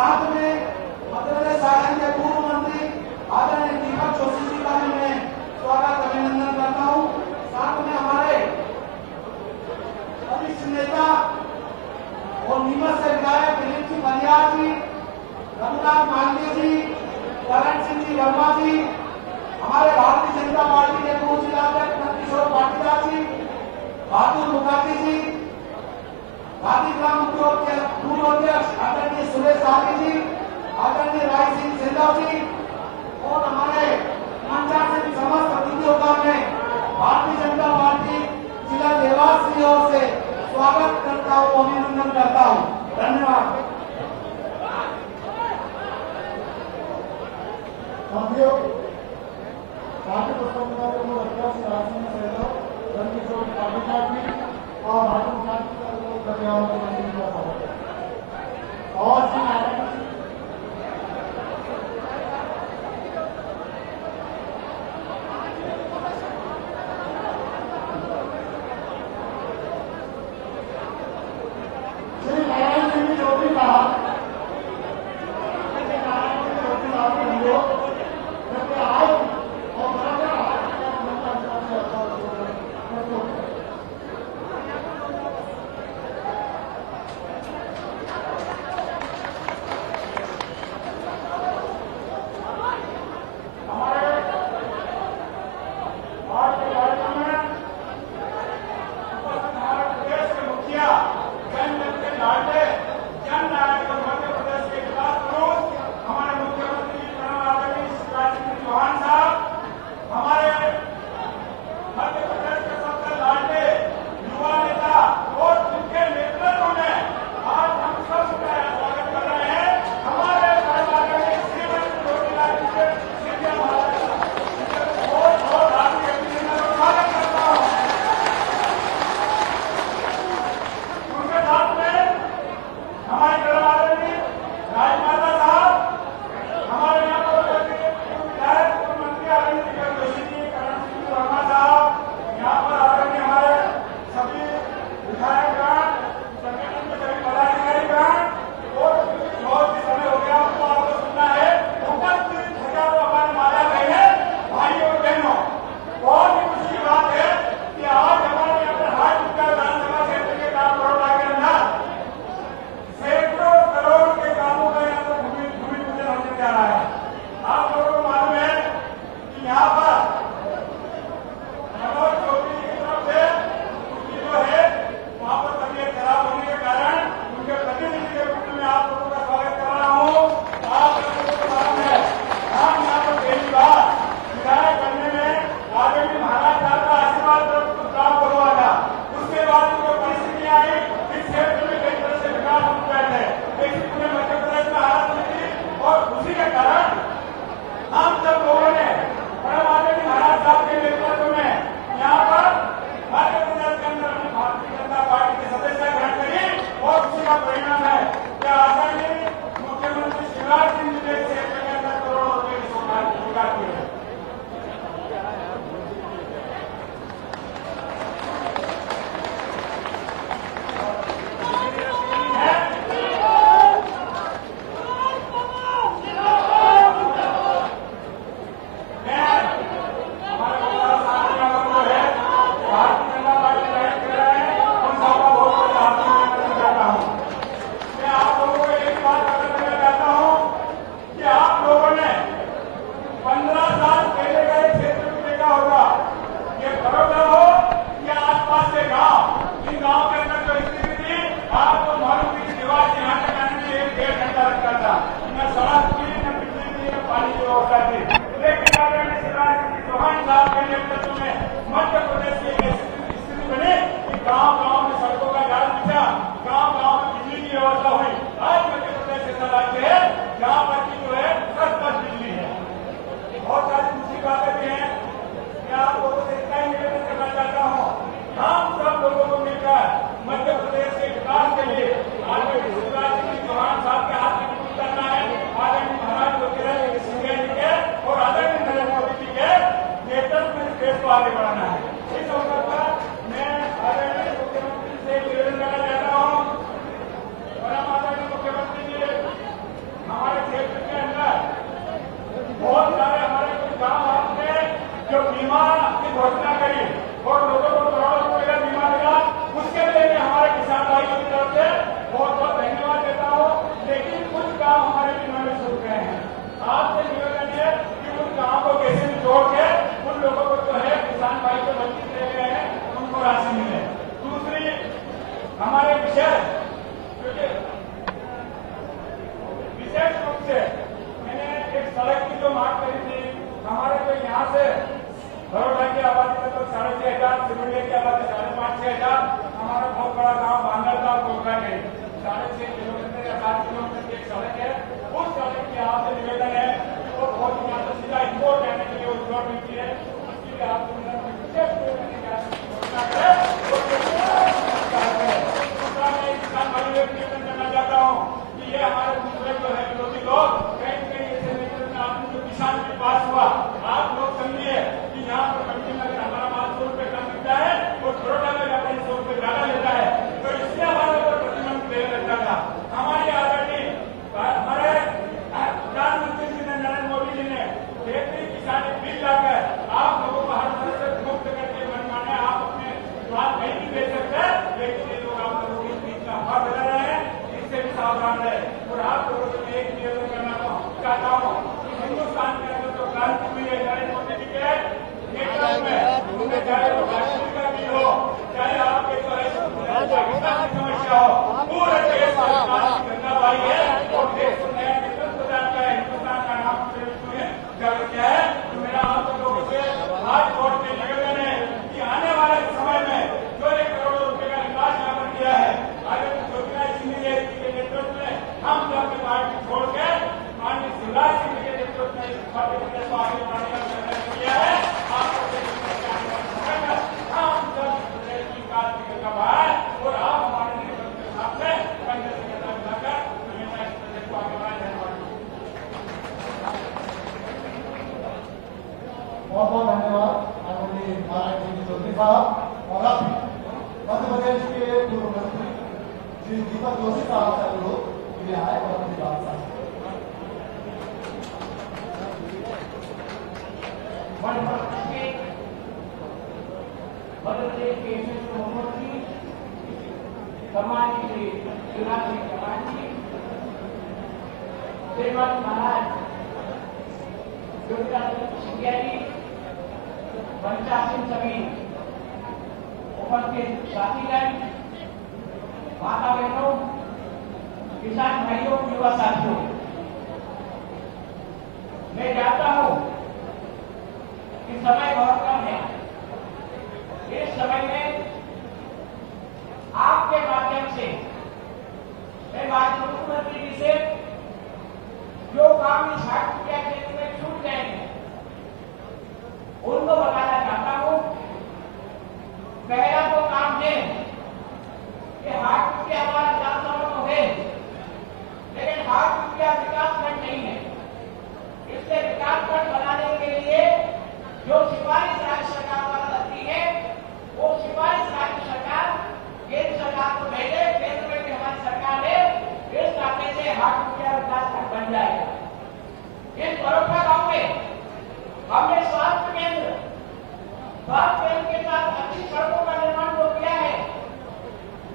साथ में मध्य प्रदेश शासन के पूर्व मंत्री आदरणीय दीपक जोशी जी का भी मैं स्वागत अभिनंदन करता हूँ। साथ में हमारे वरिष्ठ नेता और नीमच से विधायक दिलीप सिंह बलियार जी, रघुनाथ मालवीय जी, करण सिंह जी वर्मा जी, हमारे भारतीय जनता पार्टी के पूर्व जिलाध्यक्ष नंदकिशोर पाटीदार जी, बहादुर मुखर्जी जी, गांधी ग्राम उद्योग के पूर्व अध्यक्ष आदरणीय सुरेश आर्य जी, आदरणीय राय सिंह सिंधव जी और हमारे मंचासीन समस्त अतिथियों का मैं भारतीय जनता पार्टी जिला देवास की ओर से स्वागत करता हूँ, अभिनंदन करता हूँ। धन्यवाद। साथियों, पार्टी पुस्तकों को अध्यक्ष राजन सैदव, नंदकिशोर पाटीदार जी और भाजपा और श्री नारायण सिंह ने जो भी कहा 6,000 हमारा बहुत बड़ा गांव बांगरदा कोलका के 6.5 किलोमीटर या 7 किलोमीटर की एक सड़क है। उस सड़क की आपसे निवेदन है कि वो बहुत ही यहाँ से सीधा इंदौर जाने के लिए उद्योग मिलती है, उसके लिए आपको विशेष घोषणा करें। किसान भाई निवेदन करना चाहता हूँ कि ये हमारे दूसरे जो है विरोधी लोग कहीं कहीं ऐसे निवेदन में आपने जो किसान के पास हुआ, आप लोग समझिए कि यहाँ पर मंडी में अगर हमारा माल 100 रुपए कम मिलता है और बड़ौदा में जाकर 100 रुपए ज्यादा लेता है, तो इससे हमारे ऊपर प्रतिबंध देने लगता था। हमारी आदरणीय हमारे प्रधानमंत्री जी ने, नरेंद्र मोदी जी ने खेती किसानी बिल लाकर आप लोगों को हर तरह से मुक्त करके मनमाने आप अपने माल नहीं भी बेच सकते, लेकिन ये लोग आप लोगों के बीच में अफवाह फैला रहे हैं, इससे भी सावधान रहे। और आप लोगों से मैं एक निवेदन करना चाहता हूँ कि हिंदुस्तान के अंदर जो क्रांति हुई है नरेंद्र मोदी जी के नेतृत्व में, उन्हें चाहे वो कश्मीर का भी हो, चाहे आपके जो है पाकिस्तान की समस्या हो, पूरे देश में गंगा भाई है और देश को नया नेतृत्व जानता है। हिंदुस्तान का नाम पूरे विश्व में जागृत किया है। तो मेरा आप लोगों से आज कोर्ट में निवेदन है कि आने वाले समय में जो 1 करोड़ रुपए का निकास यहाँ पर किया है, आगे ज्योतिराज सिंधिया जी के नेतृत्व में हम अपनी पार्टी छोड़ के माननीय शिवराज सिंह के नेतृत्व में इस पार्टी को आगे बढ़ाने का निर्णय किया है। आपको हम सब प्रदेश की विकास की गंगा है और आप हमारे नेतृत्व के साथ में कंधे से कंधा मिलाकर हमेशा इस प्रदेश को आगे बढ़ाए। धन्यवाद। बहुत बहुत धन्यवाद आदरणीय महाराज जी चौधरी साहब। और अब मध्य प्रदेश के पूर्व मंत्री श्री दीपक जोशी साहब से अनुरोध के लिए आए और अपनी बात साझा करें। मध्य प्रदेश के मुख्यमंत्री सम्मानित श्री शिवराज सिंह चौहान जी, श्रीमद महाराज ज्योतिराज सिंधिया जी, पंचासीन सभी उपस्थित साथीगण, माता बहनों, किसान भाइयों, युवा साथियों, मैं जानता हूं कि समय बहुत कम है। इस समय में आपके माध्यम से मैं माननीय मुख्यमंत्री जी से जो काम इस हाट के क्षेत्र में छूट गए हैं उनको बताना चाहता हूं। पहला तो काम है कि हाट के हमारा विधानसभा तो है, लेकिन हाट का विकास खंड नहीं है। इससे विकास खंड बनाने के लिए जो सिफारिश राज्य सरकार द्वारा लगती है, वो सिफारिश राज्य सरकार केंद्र सरकार को भेजे। केंद्र में भी हमारी सरकार है, इस नाते से हाट का विकास खंड बन जाएगा। इस बड़ौदा गांव में हमने स्वास्थ्य केंद्र के साथ अच्छी सड़कों का निर्माण तो किया है,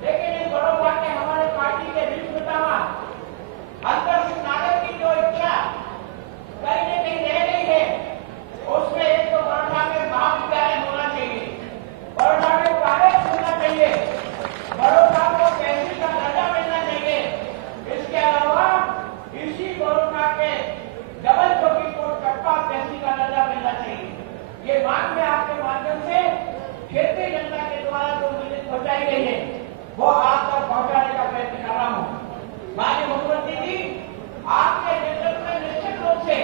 लेकिन इस बड़ौदा के हमारे पार्टी के विश्व नेता अंतर सिंह नागर की जो इच्छा कहीं न कहीं रह गई है, उसमें एक तो बड़ौदा में महाविद्यालय होना चाहिए, बड़ौदा में कॉलेज होना चाहिए, बड़ौदा को तहसील का दर्जा मिलना चाहिए। इसके अलावा इसी बड़ौदा के डबल चौकी कोर्ट कटपा तहसील का दर्जा मिलना चाहिए। ये मांग में आपके माध्यम से क्षेत्रीय जनता के द्वारा जो मिलित पहुंचाई गई है, वो आप तक पहुंचाने का प्रयत्न कर रहा हूं। माननीय मुख्यमंत्री जी, आपके नेतृत्व में निश्चित रूप से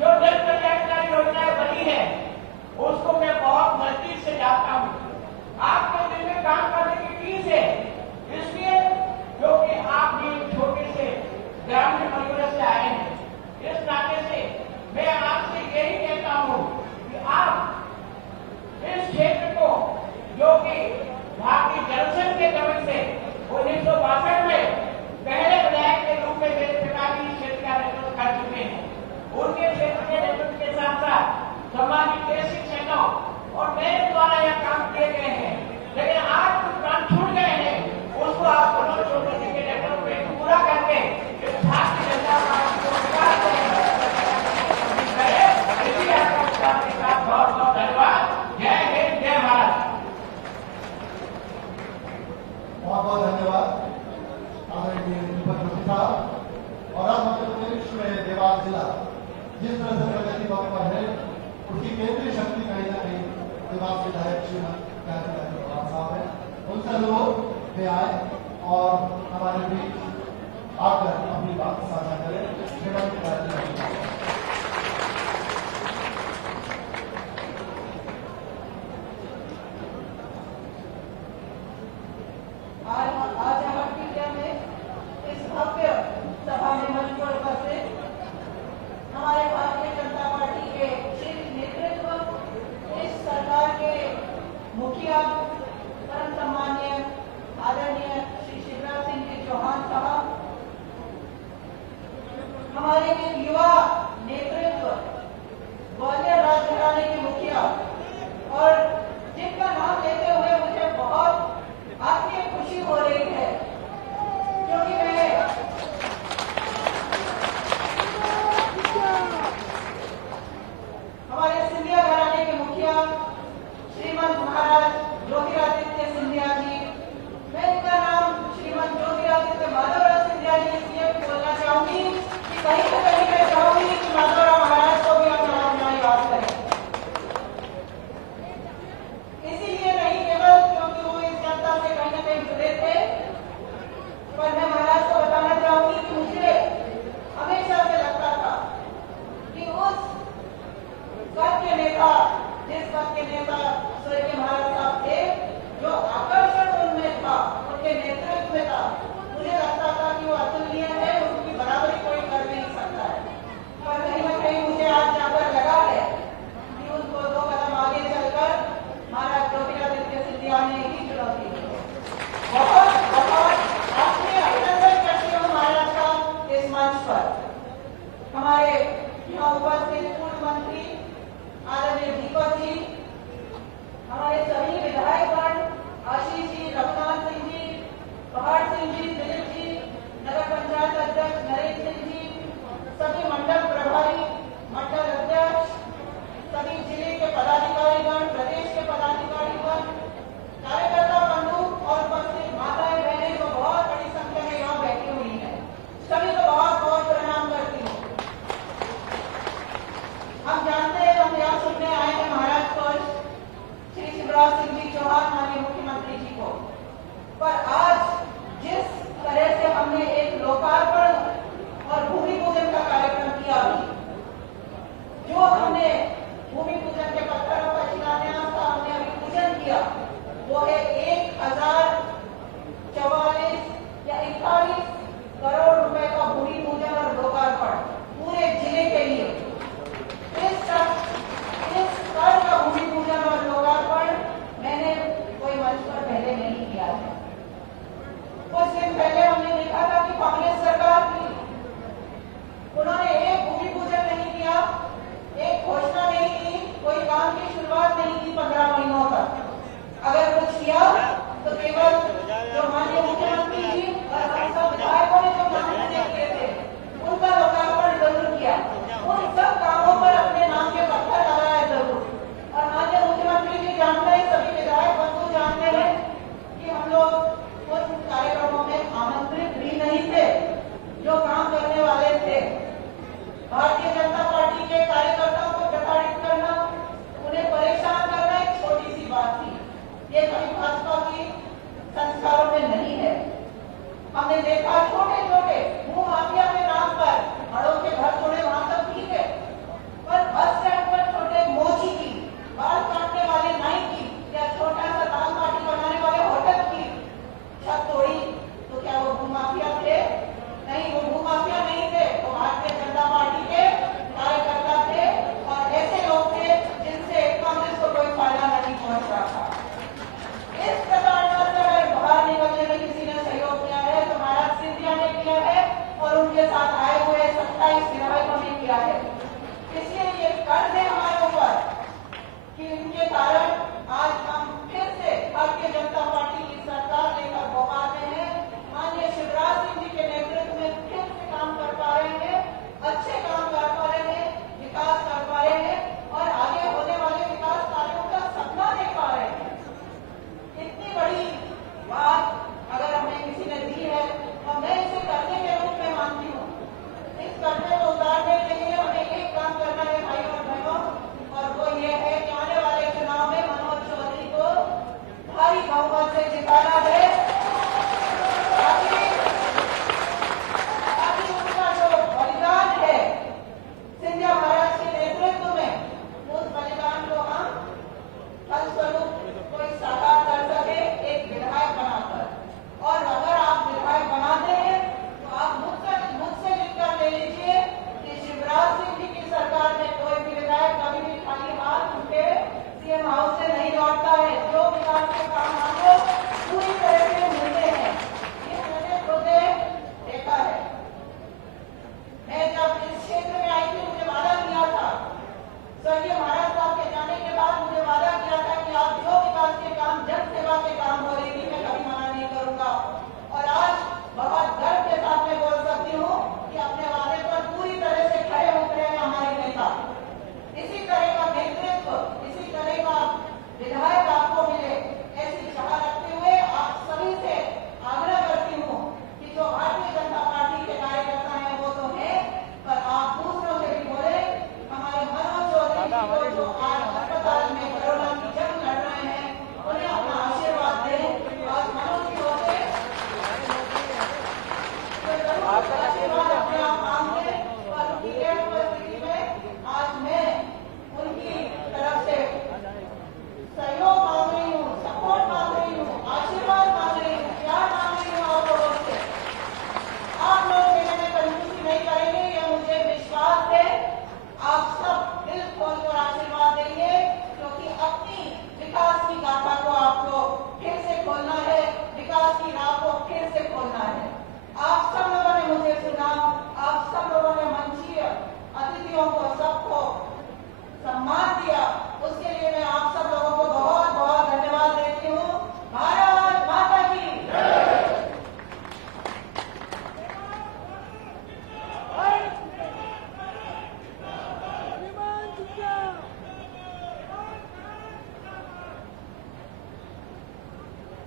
जो जन कल्याणकारी योजनाएं बनी है, उसको मैं बहुत नजदीक से जानता हूं। आपके दिल में काम करने की टीस है, इसलिए क्योंकि आप भी छोटे से ग्रामीण परिवार से आए हैं। इस नाते से मैं आपसे यही कहता हूं कि आप इस क्षेत्र को, जो कि भारतीय जनसंघ के गठन से 1962 में पहले विधायक के रूप में मेरे पिताजी इस क्षेत्र का नेतृत्व कर चुके हैं, उनके क्षेत्र के नेतृत्व के साथ साथ सम्मानित बेसिक सेनाओं और मेरे द्वारा यह काम किए गए हैं, लेकिन आज कुछ काम छूट गए हैं, उसको आप मनोज चौधरी जी के नेतृत्व में पूरा करके इस भारतीय जनता पार्टी को विकास करें। इसी आपका के साथ बहुत बहुत धन्यवाद। जय हिंद, जय भारत। बहुत बहुत धन्यवाद आदरणीय दीपक जोशी साहब। और अब मध्य प्रदेश में देवास जिला जिस तरह से प्रगति पथ पर है, उसकी केंद्रीय शक्ति कहीं ना कहीं देवास विधायक श्री साहब है। उनसे अनुरोध वे आए और हमारे बीच आकर अपनी बात साझा करें। श्रीमती राजनीति आज हमारी मीडिया में इस भव्य सभा में मंच पर उपस्थित हमारे भारतीय जनता पार्टी के शीर्ष नेतृत्व, इस सरकार के मुखिया परम सम्माननीय आदरणीय श्री शिवराज सिंह जी चौहान साहब, हमारे युवा नेतृत्व, ग्वालियर राजघराने के मुखिया, और जिनका नाम लेते हुए मुझे बहुत आत्मीय खुशी हो रही है, क्योंकि मैं हमारे सिंधिया घराने के मुखिया श्रीमंत महाराज ज्योतिरादित्य सिंधिया जी, मैं इनका नाम श्रीमंत ज्योतिरादित्य माधवराव सिंधिया जी इसलिए बोलना चाहूंगी कि कहीं न कहीं मैं चाहूंगी कि माधवराव महाराज को भी हम नाम याद करें। इसीलिए नहीं केवल क्योंकि वो इस जनता से कहीं न कहीं जुड़े थे, पर मैं महाराज को बताना चाहूंगी कि मुझे हमेशा से लगता था कि उस पद के नेता, जिस पद के नेता स्वर्गीय महाराज साहब थे, जो आकर्षण उनमें था, उनके नेतृत्व में था, मुझे लगता था कि वो अतुलनीय है, उनकी बराबरी कोई कर नहीं सकता है। पर कहीं न कहीं मुझे आज जाकर लगा है कि उनको 2 कदम आगे चलकर महाराज ज्योतिरादित्य सिंधिया ने ही चुनौती दी। बहुत बहुत आत्मीय अभिनंदन करती हूँ महाराज का इस मंच पर। हमारे यहाँ उपस्थित पूर्व मंत्री आदरणीय दीपक जी, हमारे सभी विधायकगण, आशीष जी, रघुनाथ सिंह जी, पहाड़ सिंह जी, दिलीप जी, नगर पंचायत अध्यक्ष नरेंद्र सिंह जी, सभी मंडल प्रभारी, मंडल अध्यक्ष, सभी जिले के पदाधिकारीगण, प्रदेश के पदाधिकारीगण, कार्यकर्ता बंधु और उपस्थित माताएं बहनें जो बहुत बड़ी संख्या में यहाँ बैठी हुई है, सभी को बहुत बहुत प्रणाम करती हूँ। हम जानते हैं, हम यहाँ सुनने आए हैं महाराज पर श्री शिवराज सिंह जी चौहान माननीय मुख्यमंत्री जी को, पर आज जिस तरह से हमने एक लोकार्पण और भूमि पूजन का कार्यक्रम किया, अभी जो हमने भूमि पूजन के पत्थरों का शिलान्यास का हमने अभी पूजन किया, वो है 1044 या 41 करोड़ रुपए का भूमि पूजन और लोकार्पण पूरे जिले के लिए। इस स्तर का भूमि पूजन और लोकार्पण मैंने कोई मंच पर पहले नहीं किया है। कुछ दिन पहले हमने देखा था कि कांग्रेस सरकार थी, उन्होंने एक भूमि पूजन नहीं किया, एक घोषणा नहीं की, कोई काम की शुरुआत नहीं की 15 महीनों तक। अगर कुछ किया तो केवल जो माननीय मुख्यमंत्री जी और हम सब विधायकों ने जो काम पूरे किए थे उनका लोकार्पण जरूर किया, उन सब कामों पर अपने नाम के पत्थर लगाया जरूर। और माननीय मुख्यमंत्री जी जानते हैं, सभी विधायक बंधु जानते हैं कि हम लोग उन कार्यक्रमों में आमंत्रित भी नहीं थे जो काम करने वाले थे। भारतीय जनता पार्टी के कार्यकर्ताओं को प्रताड़ित करना, उन्हें परेशान करना एक छोटी सी बात थी, ये कभी भाजपा की संस्कारों में नहीं है। हमने देखा छोटे छोटे भू माफिया के नाम पर बड़ों के घर छोड़े, वहां तक ठीक है, पर बस स्टैंड पर छोटे मोची की, बाल काटने वाले नाई की या छोटा सा दाल बाटी बनाने वाले होटल की छत तोड़ी, तो क्या वो भू माफिया थे? नहीं, वो भू माफिया नहीं थे, वो भारतीय जनता पार्टी के कार्यकर्ता थे और ऐसे लोग थे जिनसे कांग्रेस को कोई फायदा नहीं पहुंच रहा था। इस प्रकार का अगर बाहर निकलने में किसी ने सहयोग किया है तो महाराज सिंधिया ने किया आशीर्वाद अपने आप मांगे, पर उनकी गैर उपस्थिति में आज मैं उनकी तरफ से सहयोग मांग रही हूँ, सपोर्ट मांग रही हूँ, आशीर्वाद मांग रही हूँ, प्यार मांग रही हूँ आप लोगों से। आप लोग मेरे में कंजूसी नहीं करेंगे, ये मुझे विश्वास है। आप सब दिल खोलकर आशीर्वाद देंगे, क्योंकि अपनी विकास की गाथा को आपको फिर से खोलना है, विकास की राह को फिर से खोलना है। आप सब लोगों ने मुझे सुना, आप सब लोगों ने मंचीय अतिथियों को सबको सम्मान दिया, उसके लिए मैं आप सब लोगों को बहुत बहुत धन्यवाद देती हूँ। भारत माता की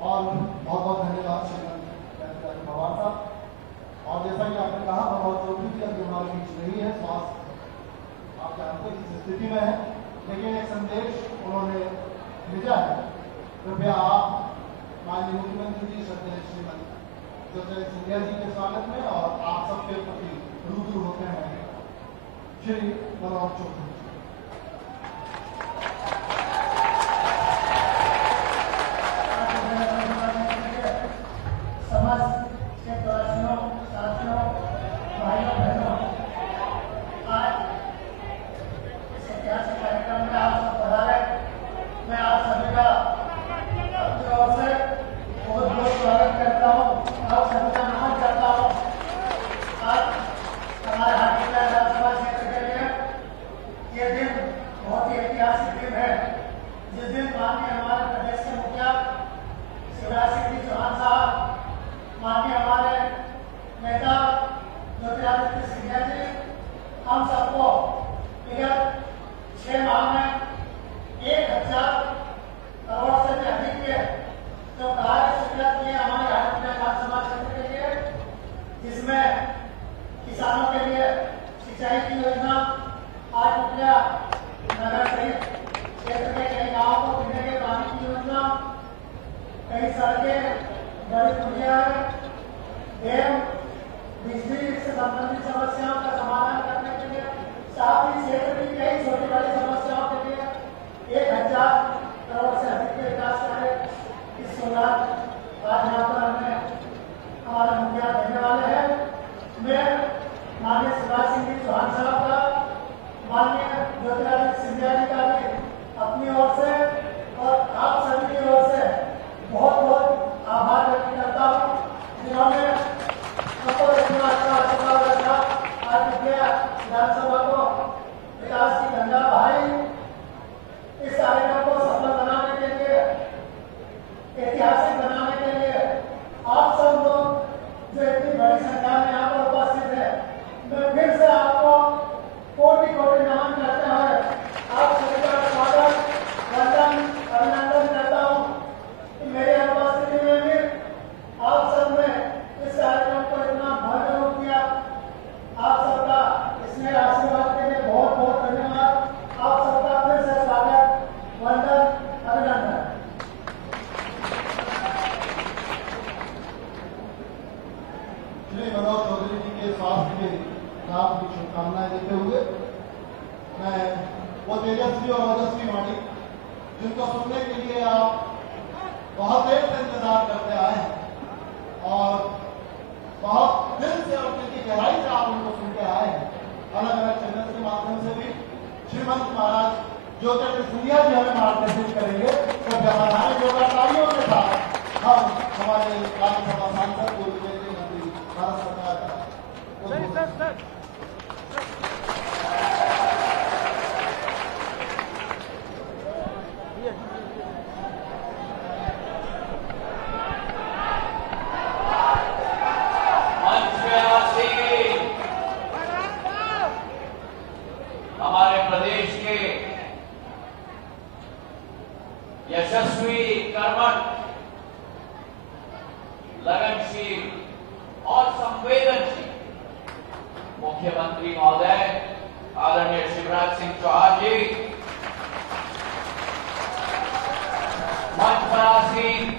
और बहुत बहुत धन्यवाद श्रीमती पवार साहब। और जैसा कि आपने कहा, मनोज चौधरी जी अभी हमारे बीच नहीं है, स्वास्थ्य आप जानते हैं किस स्थिति में है, लेकिन एक संदेश उन्होंने भेजा है। कृपया आप माननीय मुख्यमंत्री जी श्रद्धेय श्रीमती ज्योतिरादित्य सिंधिया जी के स्वागत में और आप सबके प्रति रूबरू होते हैं श्री मनोज चौधरी। ज्योतिरादित्य सिंधिया जी हमें मार्गदर्शन करेंगे, तो हमारे योगदाताओं के साथ हम हमारे राज्यसभा सांसद पूर्व केंद्रीय मंत्री भारत सरकार का यशस्वी, कर्मठ, लगनशील और संवेदनशील मुख्यमंत्री महोदय आदरणीय शिवराज सिंह चौहान जी, मंच पर आसीन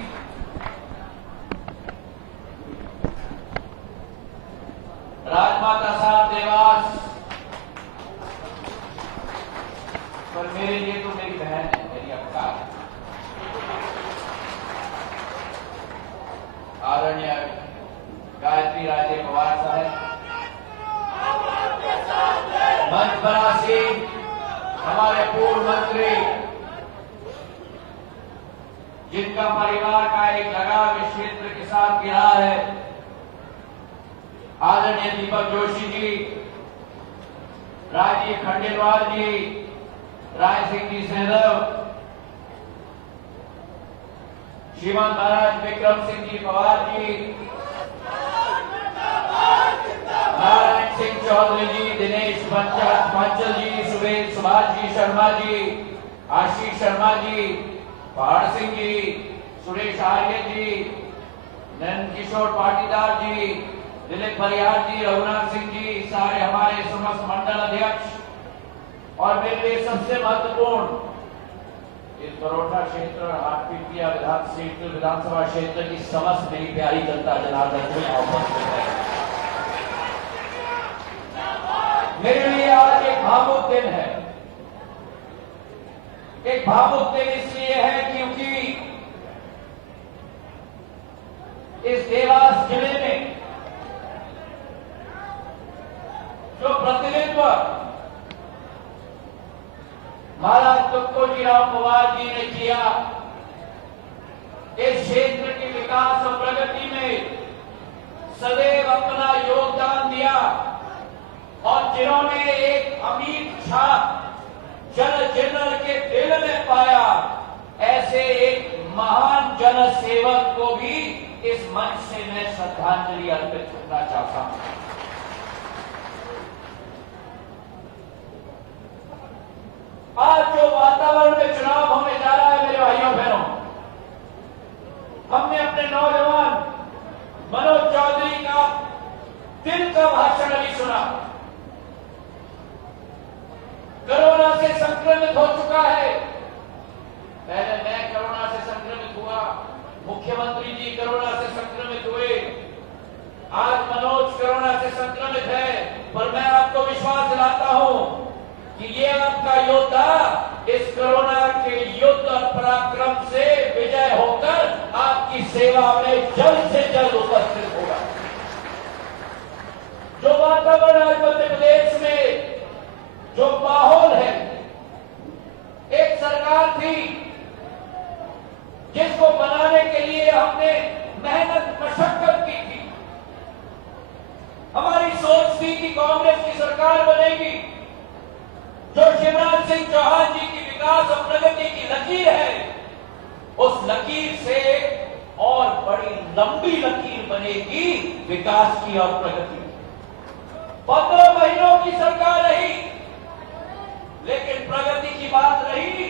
पूर्व मंत्री, जिनका परिवार का एक लगाव इस क्षेत्र के साथ गिरा है, आदरणीय दीपक जोशी जी, राजीव खंडेलवाल जी, राय सिंह जी सहदेव, श्रीमान महाराज विक्रम सिंह जी पवार जी, नारायण सिंह चौधरी जी, दिनेश पांचल जी, सुभाष जी शर्मा जी, आशीष शर्मा जी, पहाड़ सिंह जी, सुरेश आर्य जी, नंद किशोर पाटीदार जी, दिलीप परिहार जी, रघुनाथ सिंह जी, सारे हमारे समस्त मंडल अध्यक्ष, और मेरे लिए सबसे महत्वपूर्ण इस बरोटा क्षेत्र हाटपिटिया विधानसभा क्षेत्र की समस्त मेरी प्यारी जनता जनार्दन को यहाँ उपस्थित है। मेरे लिए आज एक भावुक दिन है। एक भावुक दिन इसलिए है क्योंकि इस देवास जिले में जो प्रतिनिधित्व महाराज तुक्को जी राव पवार जी ने किया, इस क्षेत्र के विकास और प्रगति में सदैव अपना योगदान दिया और जिन्होंने एक अमिट छाप जन जीवन के दिल में पाया, ऐसे एक महान जन सेवक को भी इस मंच से मैं श्रद्धांजलि अर्पित करना चाहता हूं। आज जो वातावरण में चुनाव होने जा रहा है मेरे भाइयों बहनों, हमने अपने नौजवान मनोज चौधरी का दिल का भाषण अभी सुना। कोरोना से संक्रमित हो चुका है, पहले मैं कोरोना से संक्रमित हुआ, मुख्यमंत्री जी कोरोना से संक्रमित हुए, आज मनोज कोरोना से संक्रमित है, पर मैं आपको विश्वास दिलाता हूं कि ये आपका योद्धा इस कोरोना के युद्ध और पराक्रम से विजय होकर आपकी सेवा में जल्द से जल्द उपस्थित होगा। जो वातावरण आज मध्य प्रदेश में जो माहौल है, एक सरकार थी जिसको बनाने के लिए हमने मेहनत मशक्कत की थी। हमारी सोच थी कि कांग्रेस की सरकार बनेगी। जो शिवराज सिंह चौहान जी की विकास और प्रगति की लकीर है, उस लकीर से और बड़ी लंबी लकीर बनेगी विकास की और प्रगति की। 15 महीनों की सरकार रही, लेकिन प्रगति की बात रही,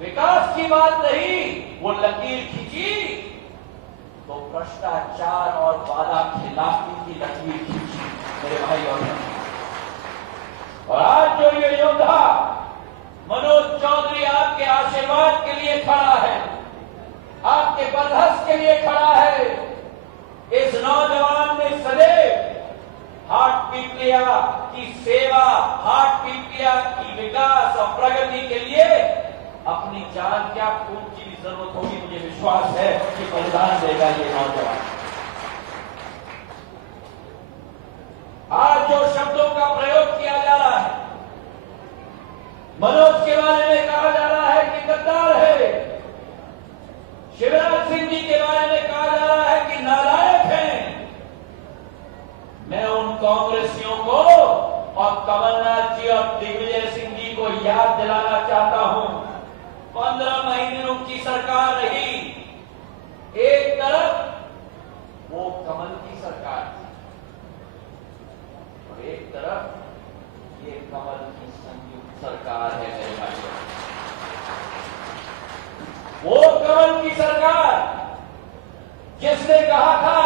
विकास की बात रही, वो लकीर खींची तो भ्रष्टाचार और वादा खिलाफी की लकीर खींची मेरे भाई और आज जो ये योद्धा मनोज चौधरी आपके आशीर्वाद के लिए खड़ा है, आपके बरहस के लिए खड़ा है, इस नौजवान ने सदैव हाटपिटिया की सेवा, हाटपिटिया की विकास और प्रगति के लिए अपनी जान क्या खून की भी जरूरत होगी, मुझे विश्वास है कि बलिदान देगा ये नौजवान। आज जो शब्दों का प्रयोग किया जा रहा है, मनोज के बारे में कहा जा रहा है कि गद्दार है, शिवराज सिंह जी के बारे में कहा जा रहा है कि नालायक हैं, मैं उन कांग्रेसियों को और कमलनाथ जी और दिग्विजय सिंह जी को याद दिलाना चाहता हूं। 15 महीने उनकी सरकार रही, एक तरफ वो कमल की सरकार थी और एक तरफ ये कमल की संयुक्त सरकार है मेरे भाइयों। वो कमल की सरकार जिसने कहा था,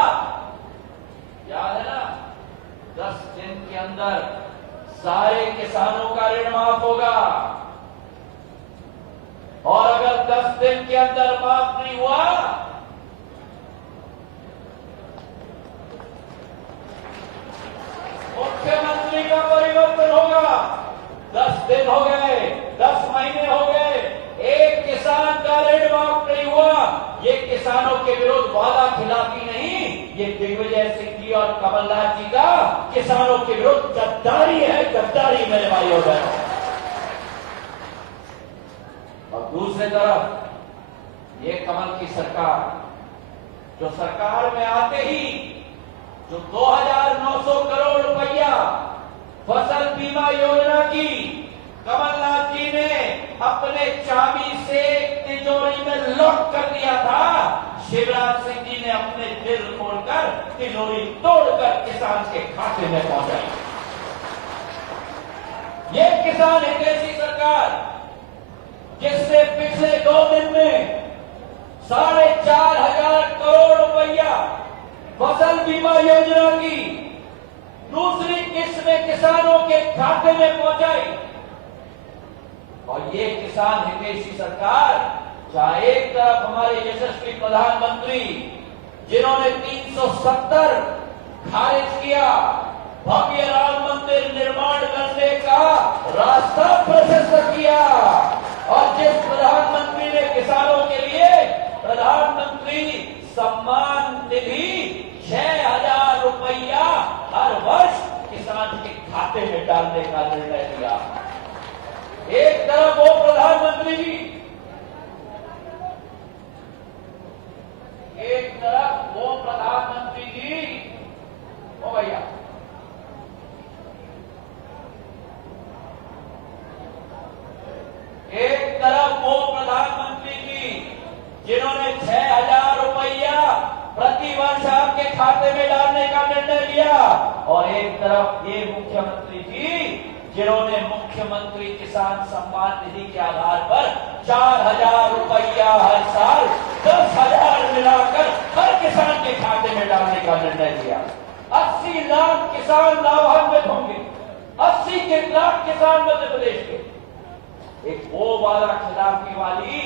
याद है ना, 10 दिन के अंदर सारे किसानों का ऋण माफ होगा, और अगर 10 दिन के अंदर माफ नहीं हुआ मुख्यमंत्री का परिवर्तन होगा। 10 दिन हो गए, 10 महीने हो गए, एक किसान का ऋण माफ नहीं हुआ। ये किसानों के विरुद्ध वादा खिलाफी नहीं, ये दिग्विजय सिंह जी और कमलनाथ जी का किसानों के विरुद्ध गद्दारी है, गद्दारी मेरे भाइयों बहनों। दूसरी तरफ ये कमल की सरकार जो सरकार में आते ही जो 2,900 करोड़ रुपया फसल बीमा योजना की कमलनाथ जी ने अपने चाबी से तिजोरी में लॉक कर दिया था, शिवराज सिंह जी ने अपने दिल खोलकर तिजोरी तोड़कर किसान के खाते में पहुंचाई। ये किसान हितैषी सरकार जिसने पिछले 2 दिन में 4,500 करोड़ रुपया फसल बीमा योजना की दूसरी किस्त में किसानों के खाते में पहुंचाई। और ये किसान हितैषी सरकार जहां एक तरफ हमारे यशस्वी प्रधानमंत्री जिन्होंने 370 खारिज किया, भव्य राम मंदिर निर्माण करने का रास्ता प्रशस्त किया, और जिस प्रधानमंत्री ने किसानों के लिए प्रधानमंत्री सम्मान निधि 6,000 रुपया हर वर्ष किसान के खाते में डालने का निर्णय लिया। एक तरफ वो प्रधानमंत्री जी, एक तरफ वो प्रधानमंत्री जी, ओ भैया एक तरफ वो प्रधानमंत्री जी जिन्होंने 6,000 रुपया प्रति वर्ष आपके खाते में डालने का निर्णय लिया, और एक तरफ ये मुख्यमंत्री जी जिन्होंने मुख्यमंत्री किसान सम्मान निधि के आधार पर 4,000 रुपया हर साल 10,000 मिलाकर हर किसान के खाते में डालने का निर्णय लिया। 80 लाख किसान लाभान्वित होंगे, 80 लाख किसान मध्य प्रदेश के। एक वो वाला खिलाफी वाली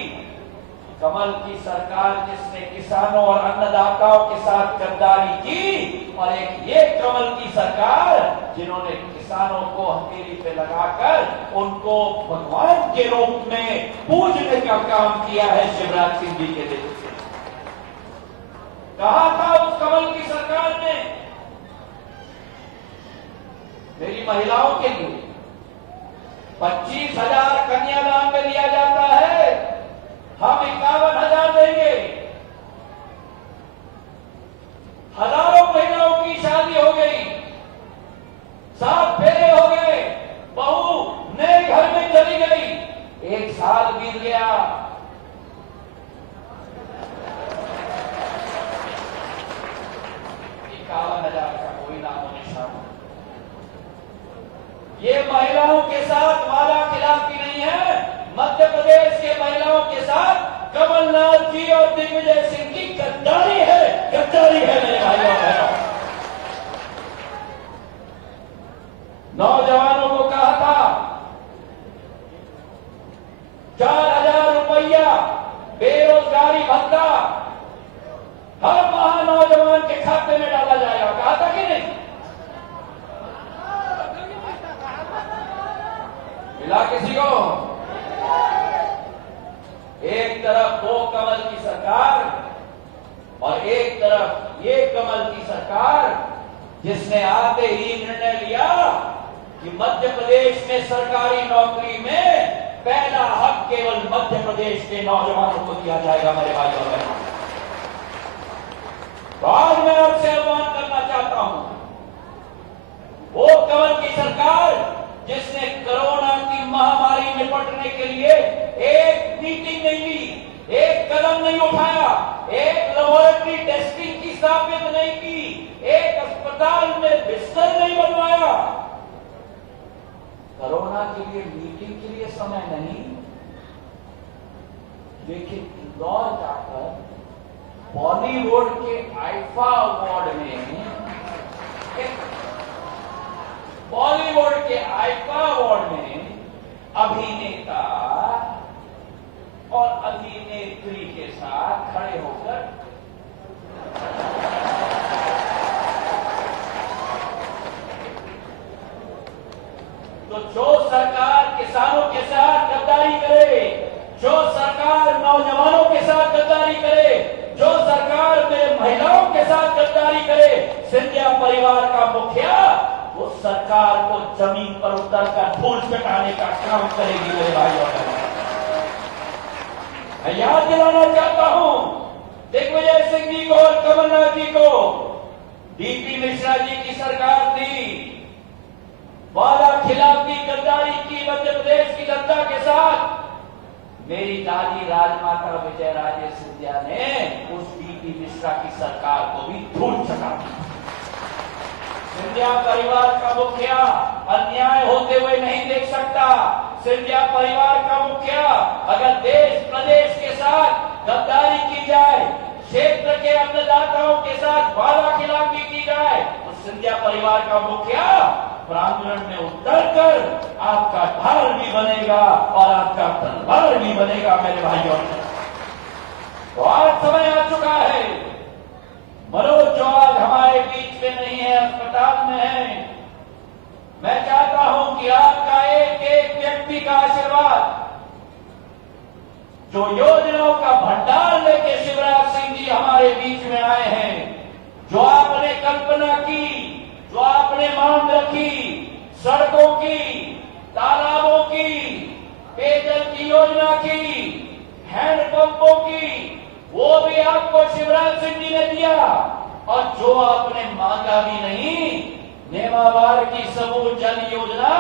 कमल की सरकार जिसने किसानों और अन्नदाताओं के साथ गद्दारी की, और एक ये कमल की सरकार जिन्होंने किसानों को हथेली पे लगाकर उनको भगवान के रूप में पूजने का काम किया है शिवराज सिंह जी के नेतृत्व से। कहा था उस कमल की सरकार ने मेरी महिलाओं के लिए 25,000 कन्यादान में दिया जाता है, हम 51,000 देंगे। हजारों महिलाओं की शादी हो गई, 7 फेरे हो गए, बहू नए घर में चली गई, 1 साल बीत गया, 51,000 का कोई नामो निशान। ये महिलाओं के साथ वादा खिलाफी नहीं है, मध्य प्रदेश के महिलाओं के साथ कमलनाथ जी और दिग्विजय सिंह की गद्दारी है, गद्दारी है मेरे भाइयों बहनों। नौजवानों को कहा था 4,000 रुपया बेरोजगारी भत्ता हर माह नौजवान के खाते में डाला जाएगा, कहा था कि नहीं? मिला किसी को? एक तरफ वो कमल की सरकार और एक तरफ ये कमल की सरकार जिसने आते ही निर्णय लिया कि मध्य प्रदेश में सरकारी नौकरी में पहला हक केवल मध्य प्रदेश के नौजवानों को दिया जाएगा। मेरे भाइयों और बहनों, तो आज मैं आपसे आह्वान करना चाहता हूं, वो कमल की सरकार जिसने कोरोना की महामारी निपटने के लिए एक मीटिंग नहीं ली, एक कदम नहीं उठाया, एक लेबोरेटरी टेस्टिंग की स्थापित नहीं की, एक अस्पताल में बिस्तर नहीं बनवाया। कोरोना के लिए मीटिंग के लिए समय नहीं, लेकिन इंदौर जाकर बॉलीवुड के आईफा अवार्ड में बॉलीवुड के आईफा अवार्ड में अभिनेता और अभिनेत्री के साथ खड़े होकर तो जो सरकार किसानों के साथ गद्दारी करे, जो सरकार नौजवानों के साथ गद्दारी करे, जो सरकार में महिलाओं के साथ गद्दारी करे, सिंधिया परिवार का मुखिया उस सरकार को जमीन पर उतरकर धूल चटाने का काम करेगी। मेरे भाइयों, मैं याद दिलाना चाहता हूं दिग्विजय सिंह जी को और कमलनाथ जी को, डीपी मिश्रा जी की सरकार थी, वादा खिलाफी गद्दारी की मध्य प्रदेश की जनता के साथ। मेरी दादी राजमाता विजय राजे सिंधिया ने उस डीपी मिश्रा की सरकार को भी धूल चटा दी। सिंधिया परिवार का मुखिया अन्याय होते हुए नहीं देख सकता। सिंधिया परिवार का मुखिया अगर देश प्रदेश के साथ गद्दारी की जाए, क्षेत्र के अन्नदाताओं के साथ वादा खिलाफी की जाए, तो सिंधिया परिवार का मुखिया प्रांगण में उतरकर आपका ढाल भी बनेगा और आपका तलवार भी बनेगा मेरे भाइयों। तो आज समय आ चुका है। मनोज जो आज हमारे बीच में नहीं है, अस्पताल में है, मैं चाहता हूं कि आपका एक एक व्यक्ति का आशीर्वाद, जो योजनाओं का भंडार लेके शिवराज सिंह जी हमारे बीच में आए हैं, जो आपने कल्पना की, जो आपने मांग रखी, सड़कों की, तालाबों की, पेयजल की योजना की, हैंडपंपों की, वो भी आपको शिवराज सिंह जी ने दिया। और जो आपने मांगा भी नहीं, नेमावार की समूह जल योजना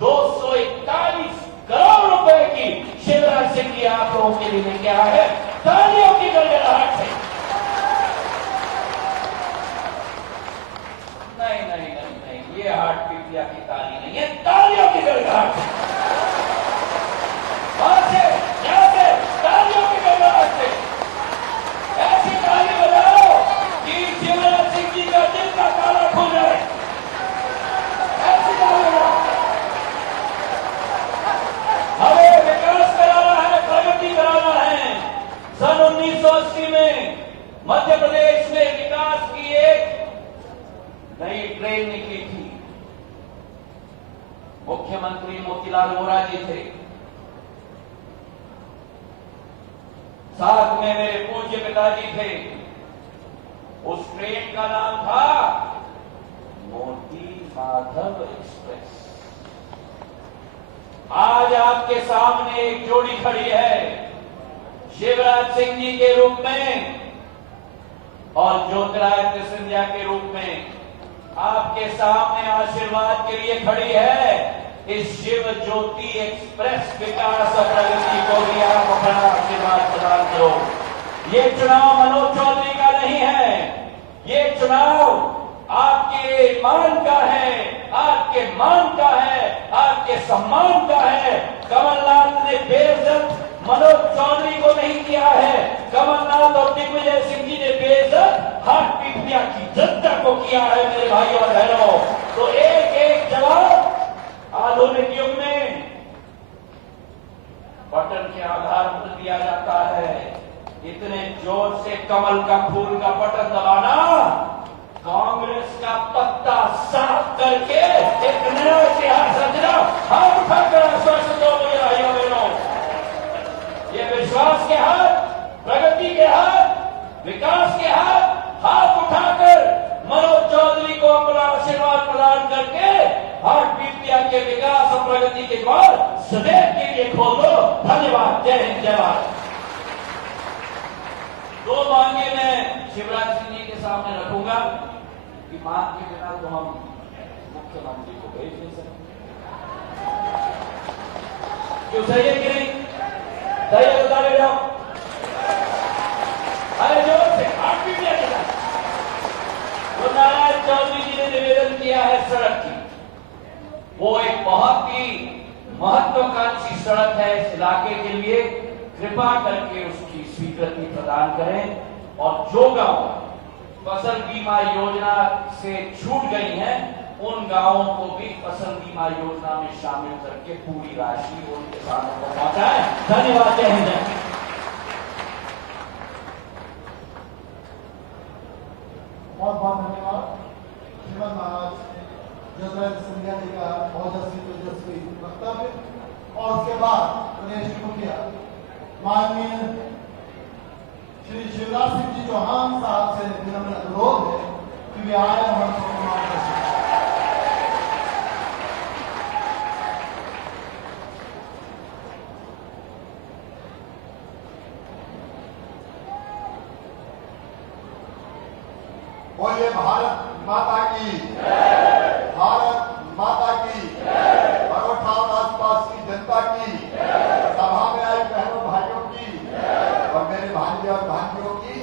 241 करोड़ रुपए की शिवराज सिंह जी आप लोगों के लिए लेके आया है। तालियों की गड़गड़ाहट से। नहीं नहीं नहीं नहीं, ये हार्ट पीपिया की ताली नहीं है, तालियों की गड़गड़ाहट से। वहां से, यहां से, तालियों की गड़गड़ाहट से ऐसी ताली बजाओ कि शिवराज सिंह जी का दिल का ताला खुल जाए। ऐसी ताली बजाओ। हमें विकास कराना है, प्रगति कराना है। सन 1980 में मध्य प्रदेश में विकास की एक नई ट्रेन निकली थी। मुख्यमंत्री मोतीलाल वोरा जी थे, साथ में मेरे पूज्य पिताजी थे। उस ट्रेन का नाम था मोती माधव एक्सप्रेस। आज आपके सामने एक जोड़ी खड़ी है, शिवराज सिंह जी के रूप में और ज्योतिरादित्य सिंधिया के रूप में। आपके सामने आशीर्वाद के लिए खड़ी है। इस शिव ज्योति एक्सप्रेस विकास और प्रगति को भी आप अपना आशीर्वाद प्रदान करो। ये चुनाव मनोज चौधरी का नहीं है, ये चुनाव आपके मान का है, आपके मान का है, आपके सम्मान का है। कमलनाथ ने बेइज्जत मनोज चौधरी को नहीं किया है, कमलनाथ और दिग्विजय सिंह जी ने बेइज्जत हाट पीपिया की जनता को किया है मेरे भाइयों और बहनों। तो एक एक जवाब आधुनिक युग में बटन के आधार पर दिया जाता है। इतने जोर से कमल का फूल का बटन दबाना, कांग्रेस का पत्ता साफ करके एक नया इतिहास रचना। हाथ उठाकर आश्वासन दो मुझे भाइयों बहनों। ये विश्वास के हाथ, प्रगति के हाथ, विकास के हाथ उठाकर मनोज चौधरी को अपना आशीर्वाद प्रदान करके हाट पीपिया के विकास और प्रगति के द्वार सदैव के लिए खोल दो। धन्यवाद। जय हिंद, जय भारत। दो मांगे मैं शिवराज सिंह जी के सामने रखूंगा कि मांग के बिना तो हम मुख्यमंत्री को भेज नहीं सकते। क्यों, सही है कि नहीं? सही है, बता रहे हो? अरे जोर से हाट पीपिया के साथ तो नारायण चौधरी जी ने निवेदन किया है सड़क की। वो एक बहुत ही महत्वाकांक्षी सड़क है इस इलाके के लिए। कृपा करके उसकी स्वीकृति प्रदान करें और जो गांव फसल बीमा योजना से छूट गई हैं, उन गांवों को भी फसल बीमा योजना में शामिल करके पूरी राशि उन किसानों को पहुंचाएं। धन्यवाद। जय हिंद। बहुत बहुत धन्यवाद। श्रीमद महाराज ज्योतिरादित्य सिंधिया जी का बहुत तेजस्वी वक्तव्य। और उसके बाद प्रदेश के मुखिया माननीय श्री शिवराज सिंह जी चौहान साहब से विनम्र अनुरोध है कि वे आए और हम सबको मार्गदर्शन करें। बोलिए भारत माता की, भारत माता की, परोठा और आसपास की जनता की, सभा में आई बहनों भाइयों की और मेरे भांजे और भांजियों की,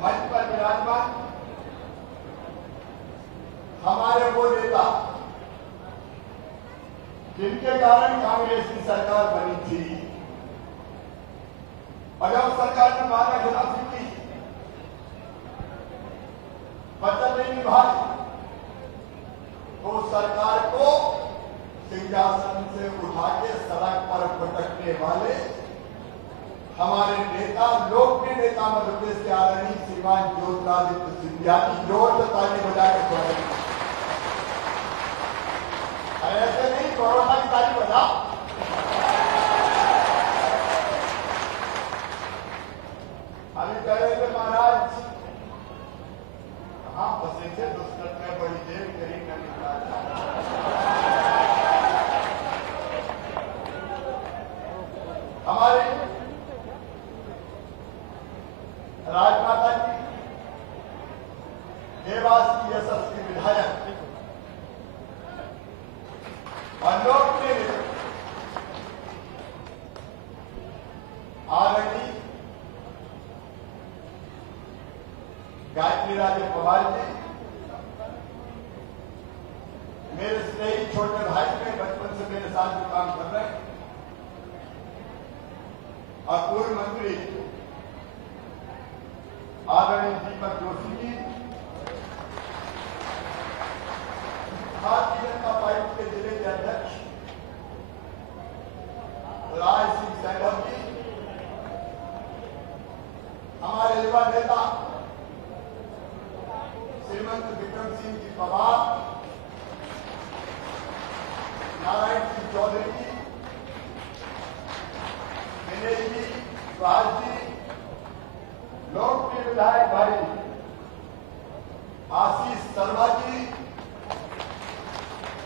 मंच पर विराजमान हमारे वो नेता जिनके कारण कांग्रेस की सरकार बनी थी और जब सरकार ने वादा खिलाफी की, वचन नहीं निभाई, तो सरकार को सिंहासन से उठा के सड़क पर भटकने वाले हमारे नेता, लोकप्रिय नेता मध्य प्रदेश के आदरणीय श्रीमान ज्योतिरादित्य सिंधिया की जोर से ताली बजा के स्वागत। ऐसे नहीं, कोरोना की ताली बजा। अभी कह रहे थे महाराज कहां फंसे थे, दुष्कर्म में बड़ी देर करी न निकला। हमारे राजमाता जी देवास की यशस्वी विधायक और लोकप्रिय आदरणीय गायत्री राजे पवार जी, मेरे स्नेही छोटे भाई में बचपन से मेरे साथ जो काम कर रहे हैं, और पूर्व मंत्री आदरणीय दीपक जोशी जी, भारतीय जनता पार्टी के जिले के अध्यक्ष राय सिंह सैगल जी, हमारे युवा नेता श्रीमंत विक्रम सिंह जी पवार, नारायण सिंह चौधरी जी, दिनेश जी, सुहास जी, लोकप्रिय विधायक भाई आशीष शर्मा जी,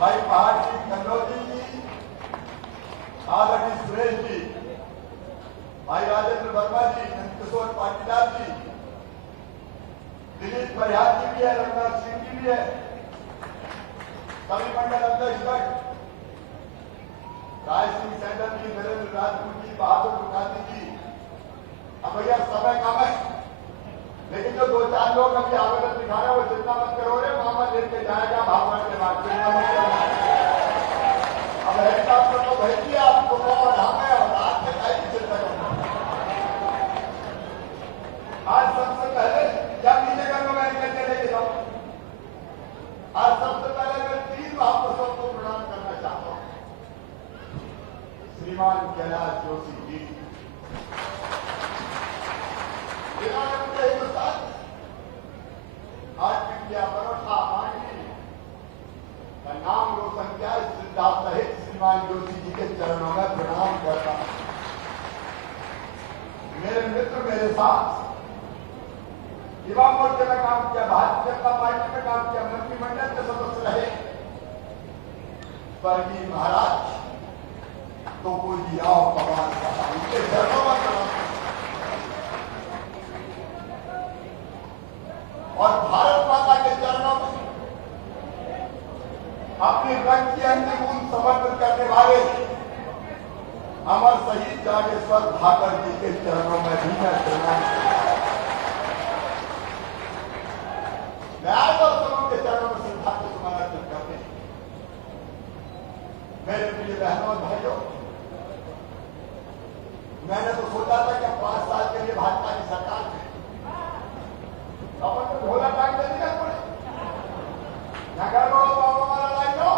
भाई पहाड़ सिंह कन्नौजी जी, आदरणीय सुरेश जी, भाई राजेंद्र वर्मा जी, नंदकिशोर पाटीदार जी, दिलीप परिहार जी भी है, रघुनाथ सिंह जी भी है, सभी मंडल अध्यक्ष राय सिंह सैंडल जी, नरेंद्र राजपूत जी, बहादुर मुखार्जी जी। अब भैया समय कम है, लेकिन जो 2-4 लोग अभी आवेदन दिखा रहे हैं वो चिंता मत करो रे, मामा लेके जाएगा भागवत के बाद, चिंता मत करो। अब हेलीकॉप्टर को भेज दिया आपको और हमें और रात में कहीं चिंता करना। आज सबसे पहले क्या नीचे कर लो, मैं निकल लेके जाऊं। आज सबसे पहले मैं 3 महापुरुषों को प्रणाम करना चाहता हूं। श्रीमान कैलाश जोशी जी, जिन्होंने हिंदुस्तान आज विद्या परोठा मांगी का नाम रोशन किया, सिद्धार्थ सहित श्रीमान जोशी जी के चरणों में प्रणाम करता हूं। मेरे मित्र मेरे साथ युवा मोर्चे में काम किया, भारतीय जनता पार्टी में काम किया, मंत्रिमंडल के सदस्य रहे स्वर्गीय महाराज तो कोई आओ पवार साहब, उनके चरणों में प्रणाम। और भारत माता के चरणों में अपनी रक्त की अंतिम बूंद समर्पित करने वाले अमर शहीद जागेश्वर भाकर जी के चरणों में भी मैं प्रणाम करता हूं। न्याय और लोगों के चरणों में श्रद्धांजलि समर्पित करते हैं। मेरे प्रिय बहनों और भाइयों, मैंने तो सोचा था कि 5 साल के लिए भाजपा की सरकार है, अपन को ढोला टांग देने का पड़े, नगर वालों बाबा वाला लाइन लो।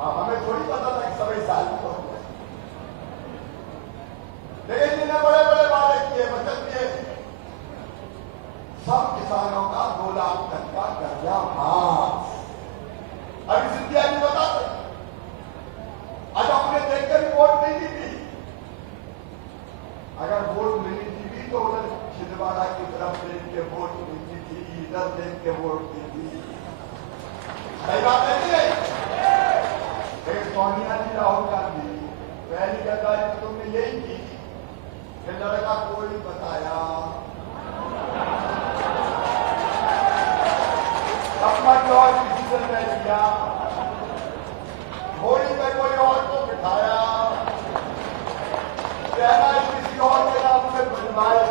हमें थोड़ी पता था कि सभी साल को, लेकिन जिन्हें बड़े बड़े वादे किए, वचन दिए, सब किसानों का 2 लाख तक का कर्जा माफ। अभी सिंधिया जी बताते, आज आपने देखकर भी वोट नहीं दी थी, अगर वोट मिली थी तो उधर छिंदवाड़ा की तरफ देख के वोट देती थी, इधर देख के वोट देती थी। सही बात है कि नहीं? सोनिया जी, राहुल गांधी, पहली गद्दारी तो तुमने यही की ये लड़का कोई बताया अपना जो डिसीजन ने लिया, घोड़ी पे कोई और को बिठाया, कहना किसी और के नाम से बनवाई,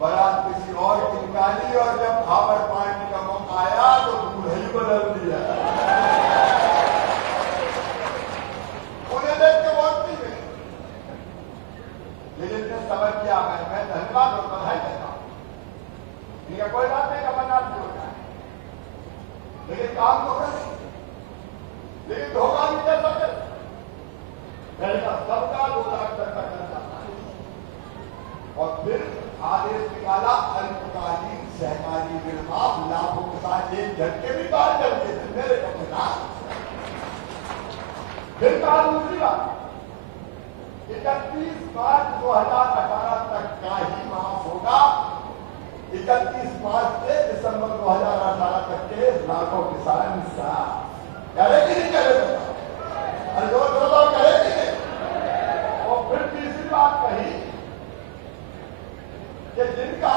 बारात किसी और की निकाली और जब खबर पानी का मौका आया तो दूल्हा ही बदल दिया। उन्हें देख के वोट नहीं मिली, लेकिन ने समझ किया। मैं धन्यवाद और बधाई देता हूं। इनका कोई बात नहीं, कमलनाथ भी होता है, लेकिन काम तो कर, लेकिन धोखा भी कर सकते। सबका 2 लाख तक का करना और फिर आदेश निकाला अल्पकालीन सहकारी ऋण माफ, लाभों के साथ एक झटके भी पार कर दिए थे मेरे कमलनाथ। फिर कहा दूसरी बात, 31 मार्च 2018 तक का ही माफ होगा। 31 मार्च से दिसंबर 2018 तक के लाखों किसान करे कि नहीं करे? अरे जो करे कि नहीं? और फिर तीसरी बात कही कि जिनका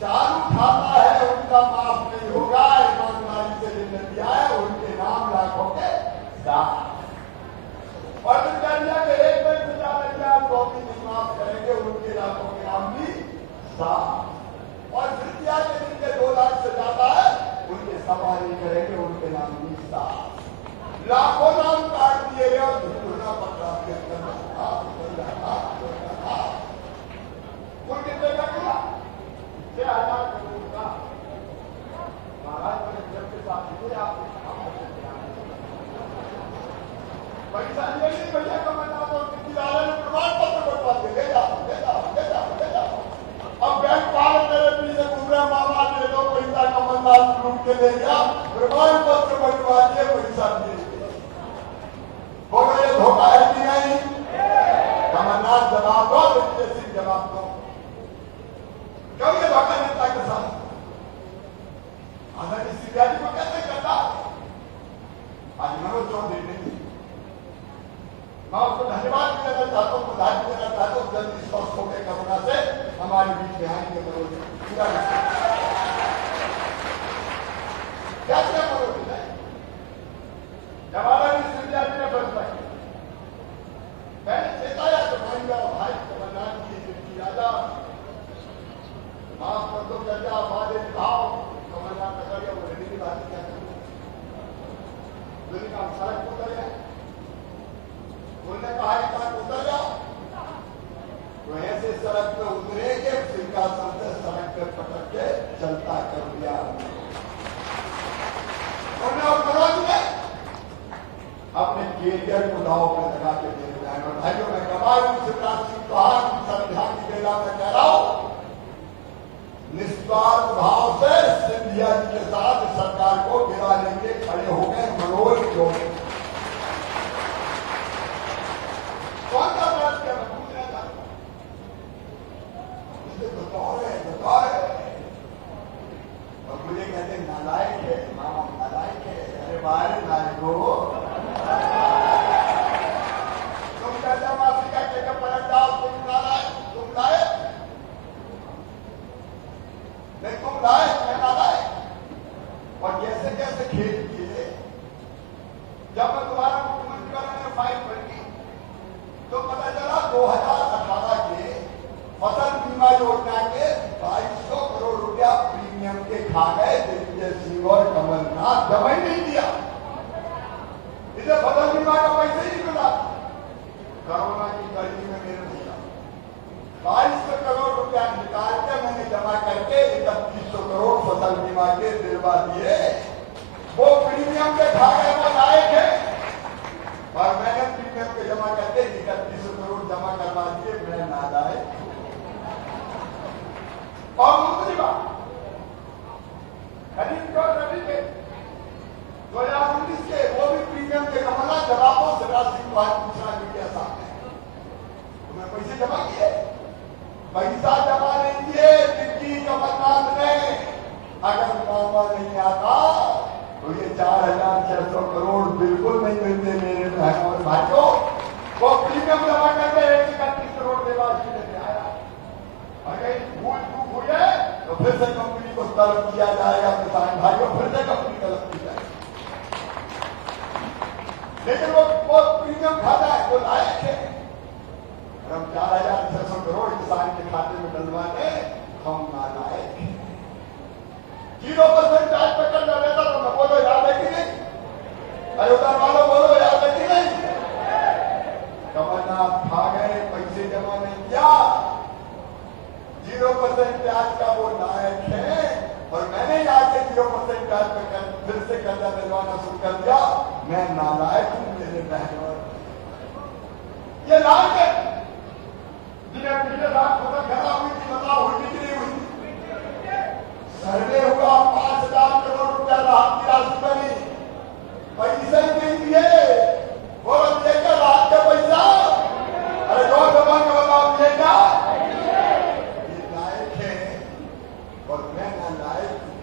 चालू खाता है उनका माफ नहीं होगा, ईमानदारी से जिन्हें दिया है उनके नाम लाखों के साथ। और फिर कह दिया कि 1 मिनट से ज्यादा क्या तो भी नहीं माफ करेंगे, उनके लाखों के नाम भी साफ। और फिर दिया कि जिनके 2 लाख से ज्यादा है उनके सवाल नहीं करेंगे, उनके नाम भी साफ। लाखों नाम काट दिए गए और घुटना पड़ रहा है। कुल कितने का किया? 6,000 करोड़ का। महाराज मैंने जब के साथ दिए आप पैसा लिए नहीं भैया कमलनाथ और किराए ने प्रमाण पत्र बनवा के ले जाओ। अब बैंक वाले मेरे पीछे घूम रहे, मामा दे दो पैसा, कमलनाथ लूट के ले गया, प्रमाण पत्र बनवा दिए, पैसा दिए। बोलो ये धोखा है कि नहीं? कमलनाथ जवाब दो, दिग्विजय सिंह जवाब दो, क्यों ये धोखा नेता के साथ? आदरणीय सीबीआई को कैसे करता? आज मनोज चौधरी नहीं, मैं उसको धन्यवाद भी देना चाहता हूँ, बधाई भी देना चाहता हूँ। जल्दी स्वस्थ होकर करुणा से हमारे बीच में आएंगे। मनोज क्या क्या मनोज है जवाहर सीबीआई ने फैसला किया, मैंने चेताया तो भाई कमलनाथ की राजा माफ कर दो, चर्चा वादे दिखाओ। कमलनाथ ने कहा वो रेडी की बात क्या करूँ, का सड़क उतर जाए, उन्होंने कहा एक बार उतर जाओ, तो ऐसे सड़क पे उतरेंगे, सिंहासन से सड़क पे पटक के चलता कर दिया उन्होंने। और मनोज ने अपने कैरियर को दाव पर लगा के दे दिया। और भाइयों मैं कमाल शिवराज सिंह चौहान संविधान की बेला में कह रहा हूं, निस्वार्थ भाव से सिंधिया जी के साथ सरकार को गिराने के खड़े हो गए मनोज चौधरी। कौन सा बात क्या पूछना चाहता हूं? बतौर और मुझे कहते नालायक है, मामा नालायक है। अरे बाहर नायको तुम कैसे माफी का टेकअप पलट जाओ, तुम नालायक, तुम लायक नहीं, तुम लायक, मैं नालायक। और कैसे कैसे खेल किए। जब मैं दोबारा मुख्यमंत्री बनने में फाइल बनी तो पता चला 2018 के फसल बीमा योजना के 2200 करोड़ रुपया प्रीमियम के खा गए दिग्विजय सिंह और कमलनाथ। जमा ही नहीं दिया, इसे फसल बीमा का पैसा ही नहीं मिला। कोरोना की गर्मी में मेरे भैया 2200 करोड़ रुपया निकाल के मैंने जमा करके 3100 करोड़ फसल बीमा के दिलवा दिए। वो प्रीमियम के खा गए, वो लायक है। और मैंने प्रीमियम के जमा करके 3100 करोड़ जमा करवा दिए, मैं नालायक। और दूसरी बात, खरीद और रवि के 2019 के वो भी प्रीमियम के कमला जवाबों शिवराज सिंह चौहान पूछना मीडिया सामने, तुम्हें पैसे जमा किए? पैसा जमा नहीं किए दिग्गी कमलनाथ ने। अगर मामला नहीं आता तो ये 4,600 करोड़ बिल्कुल नहीं मिलते मेरे बहनों और भाइयों। वो प्रीमियम जमा करके फिर से कंपनी को तलब किया जाएगा, किसान भाइयों फिर से कंपनी तलब की जाएगी। लेकिन वो प्रीमियम खाता है, वो लायक है। हम 4,600 करोड़ किसान के खाते में डलवाने हम नालायक हैं। 0% ब्याज पे कर लेता तो मैं बोलो याद है कि नहीं? अरे उधर वालों बोलो याद है कि नहीं? कमलनाथ खा गए, पैसे जमा नहीं किया। 0% ब्याज का वो लायक है और मैंने आके 0% ब्याज पे फिर से कर्जा दिलवाना शुरू कर दिया। मैं नालायक हूं मेरे बहनों। ये लायक है जिन्हें पिछले रात फसल खराब हुई थी, बताओ हुई थी कि नहीं हुई? सर्वे हुआ, 5,000 करोड़ रुपया राहत की राशि बनी, पैसे नहीं दिए। बोलो देकर राहत का पैसा? अरे जो जमा के बताओ देगा? ये लायक है और मैं नालायक हूं।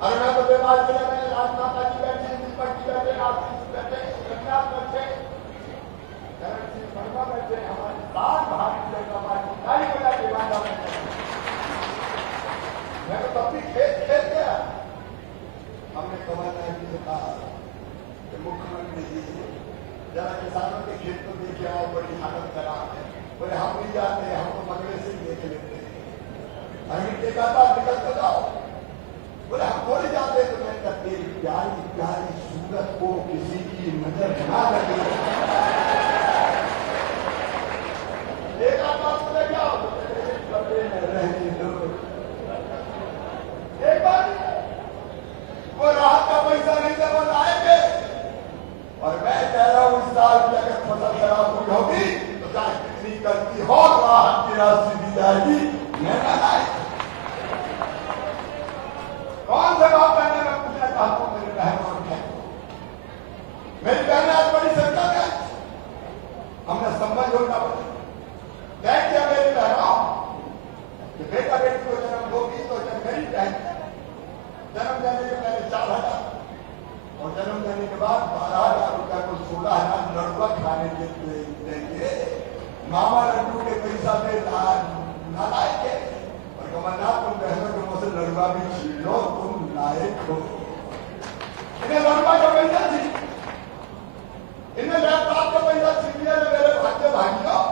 अरे मैं तो बीमार जिले में राजमाता जी बैठे, दीपक जी बैठे, आशीष बैठे, रघुनाथ बैठे, करण सिंह वर्मा बैठे, हमारे साथ भारतीय जनता पार्टी सारी बजा दिवाला बैठे। मैं तो तब भी खेत गया। हमने कमलनाथ जी से कहा कि मुख्यमंत्री जी जरा किसानों के खेत को देखे आओ, बड़ी हालत खराब है। बोले हम नहीं जाते, हम तो मगरे से देख लेते हैं। अभी कहता निकल कर जाओ। बोले हम थोड़ी जाते, तो मैं कहते प्यारी प्यारी सूरत को किसी की नजर ना लगे। एक बात बोले क्या रहने दो। एक बार वो राहत का पैसा नहीं दे, वो लाएंगे। और मैं कह रहा हूं इस साल की अगर फसल खराब हुई होगी तो चाहे कितनी करती हो राहत की राशि दी जाएगी। मैं ना लाए कौन से बात मैंने मैं पूछना चाहता हूं मेरे बहनों और भाई। मेरी बहनें आज बड़ी संख्या में हमने संबंध योजना तय किया मेरी बहनों कि बेटा बेटी को जन्म होगी तो जब मेरी बहन जन्म देने के पहले 4,000 और जन्म देने के बाद 12,000 रुपया को 16,000 लड़ुआ खाने के देंगे। मामा लड्डू के पैसा दे नालायक है। और कमलनाथ तुम बहनों के मुंह से लड़ुआ भी छीन लो, तुम लायक हो। इन्हें लड़ुआ का पैसा छीन, इन्हें लैपटॉप का पैसा छीन लिया। मेरे भाग्य भागियों,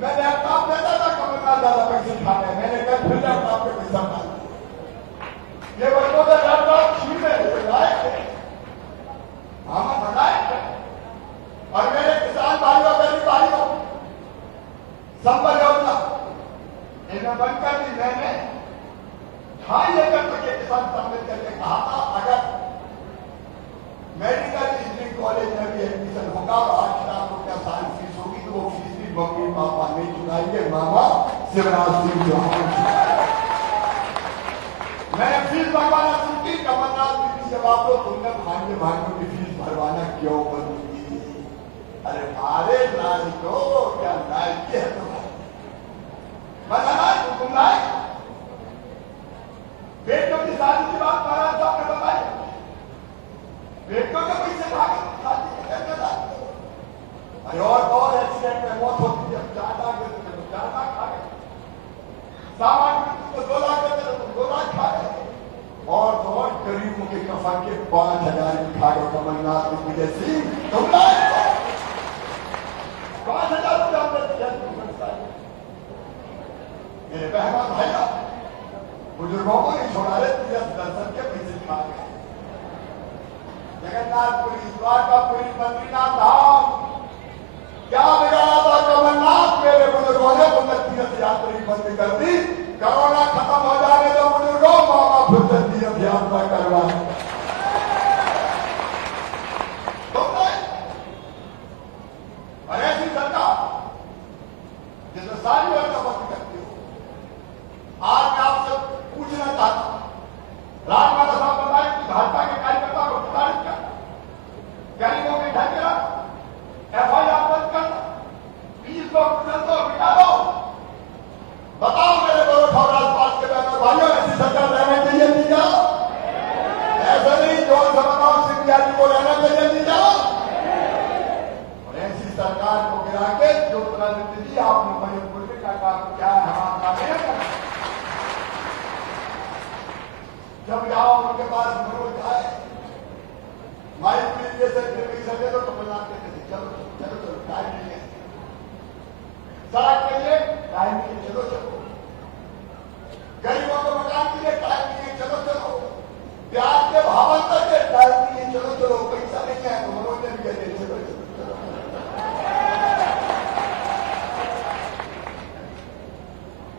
मैं लैपटॉप देता था, कमलनाथ ज्यादा पैसे खाने, मैंने कल फिर लैपटॉप के पैसा मांग ये बच्चों का लैपटॉप छीन ले लायक है, मामा नालायक है। और मेरे किसान भाइयों गरीब भाइयों संबल योजना इन्हें बंद कर दी। मैंने 2.5 एकड़ तक ये किसान सम्मिलित करके कहा था अगर मेडिकल इंजीनियरिंग कॉलेज में भी एडमिशन होगा और 8 लाख रुपया साल फीस होगी तो वो फीस भी मम्मी पापा नहीं चुकाएंगे, मामा शिवराज सिंह चौहान। मैंने फीस भरवाना शुरू की। कमलनाथ जी जवाब दो, तुमने भाग्य भाइयों की फीस भरवाना क्यों बंद की? अरे मारे नायको क्या नायक है तुम्हारे? बताना तुम लायक। बेटियों की शादी की बात महाराज साहब ने बताई। बेटियों के पैसे भागे शादी करने लायक। अरे और एक्सीडेंट में मौत होती है, 4 लाख देते तो 4 लाख खा गए। सामान को 2 लाख देते तो 2 लाख खा गए। और गरीबों के कफन के 5,000 खा गए कमलनाथ विजय सिंह। तुम लायक 5,000 रुपया मेरे बहना भाइयों बुजुर्गों को नहीं छोड़ा रहे। तीर्थ दर्शन के पैसे खा गए। जगन्नाथपुरी, द्वारकापुरी, बद्रीनाथ धाम क्या बिगाड़ा था कमलनाथ? मेरे बुजुर्गों ने तुमने तीर्थ यात्री बंद कर दी। कोरोना खत्म हो जाने दो बुजुर्गों, मामा फिर से तीर्थ यात्रा करवा। और ऐसी सरकार जिसमें सारी योजना बंद करती हो। आज मैं आपसे पूछना चाहता हूं, राजमाता साहब बताए कि भाजपा के कार्यकर्ता को प्रताड़ित कर, गरीबों के घर गिरा, FIR बंद करना, 20 लोग बिटा दो। बताओ मेरे बड़ों राज्यपाल के बहनों भाइयों, ऐसी सरकार जब जाओ उनके पास मनोज जाए माइक में ये पैसा दे दो तो मजाक कहते थे चलो चलो चलो टाइम नहीं है सड़क के लिए टाइम नहीं है चलो चलो गरीबों को मकान के लिए टाइम नहीं है चलो चलो प्याज के भाव अंतर के टाइम नहीं है चलो चलो पैसा नहीं है तो मनोज ने भी कहते चलो चलो चलो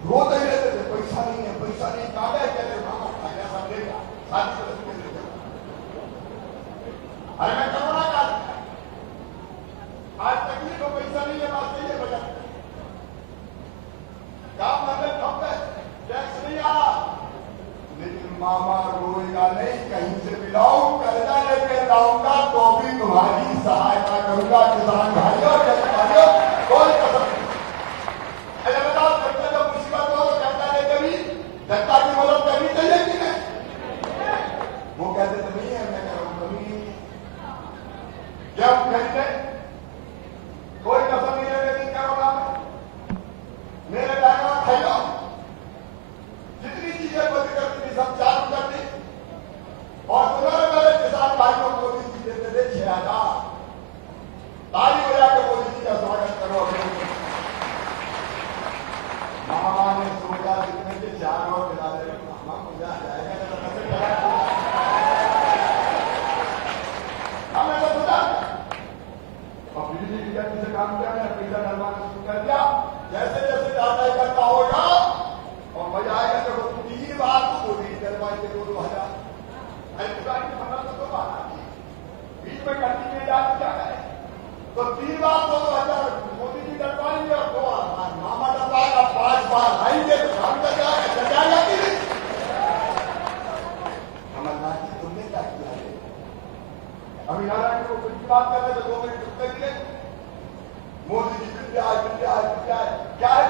रोते ही रहते थे पैसा नहीं कहा गया कहते मामा खाया सब देगा शादी को रखने दे अरे मैं करोना का आज तकलीफ को पैसा नहीं है बात नहीं है बजा काम मतलब कम है टैक्स नहीं आ रहा लेकिन मामा रोएगा नहीं कहीं से मिलाऊं कर्जा लेके लाऊंगा तो भी तुम्हारी सहायता करूंगा किसान भाइयों भाइयों कोई कसर नहीं अरे बताओ जनता जब मुसीबत हो तो कर्जा लेके भी जनता की मदद करनी चाहिए कि नहीं वो कहते थे नहीं है मैं करूंगा नहीं जब खरीदे कोई कसर नहीं है लेकिन करोना में मेरे टाइम में खाई लो जितनी चीजें बंद कर दी सब चालू कर दी और उन्होंने मेरे किसान भाइयों को भी चीजें दे दे 6,000 ताली बजा के मोदी जी का स्वागत करो मामा ने सोचा जितने के 4 और दिला दे मामा मजा आ जाएगा हमें तो सोचा और बिजली की गति से काम किया मैंने पैसा डलवाना शुरू कर दिया जैसे जैसे डाटा इकट्ठा होगा और मजा आएगा जब 3 बार तो मोदी डलवाई के 2,000 अधिकारी की मतलब तो बात आती बीच में करनी के जाती क्या करें तो 3 बार 2,000 मोदी जी डलवाएंगे और 2,000 मामा डलवाएगा 5 बार आएंगे तो काम कर जाएगा चल जाएगा कि नहीं कमलनाथ जी तुमने क्या किया है अभी नारायण को कुछ बात कर रहे थे 2 मिनट रुक के लिए मोदी जी विद्या क्या है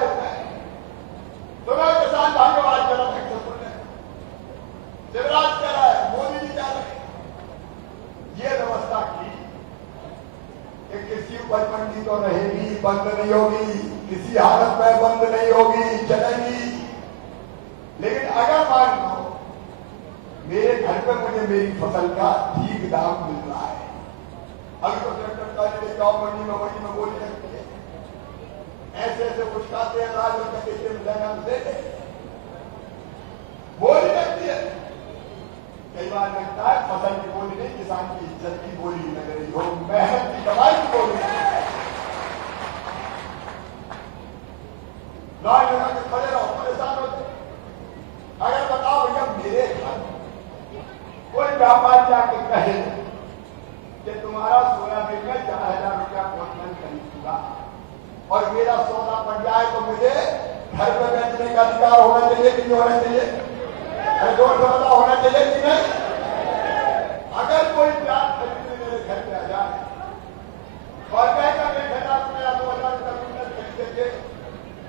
तुम्हें किसान भाइयों आज करा सक्सेसफुल है शिवराज कह रहा है मोदी जी क्या रहे ये व्यवस्था की कि किसी उपज मंडी तो रहेगी बंद नहीं होगी किसी हालत में बंद नहीं होगी चलेगी लेकिन अगर मान लो मेरे घर पे मुझे मेरी फसल का ठीक दाम मिल रहा है अभी तो ट्रैक्टर का गाँव मंडी में बोली लगती है ऐसे ऐसे उछकाते हैं राज और कैसे मिलेगा देते बोली लगती है कई बार लगता है फसल की बोली नहीं किसान की इज्जत की बोली लग रही हो मेहनत की कमाई की बोली लाइन लगा के खड़े रहो परेशान होते अगर बताओ भैया मेरे घर कोई व्यापारी जाके कहे कि तुम्हारा सोयाबीन में 4,000 रुपया क्विंटल खरीदूंगा और मेरा सौदा पड़ जाए तो मुझे घर पे बेचने का अधिकार होना चाहिए कि नहीं होना चाहिए अरे जोर से बताओ होना चाहिए कि नहीं अगर कोई प्याज खरीदने मेरे घर पे आ जाए और कहेगा 1,000 रुपया 2,000 रुपया क्विंटल खरीदेंगे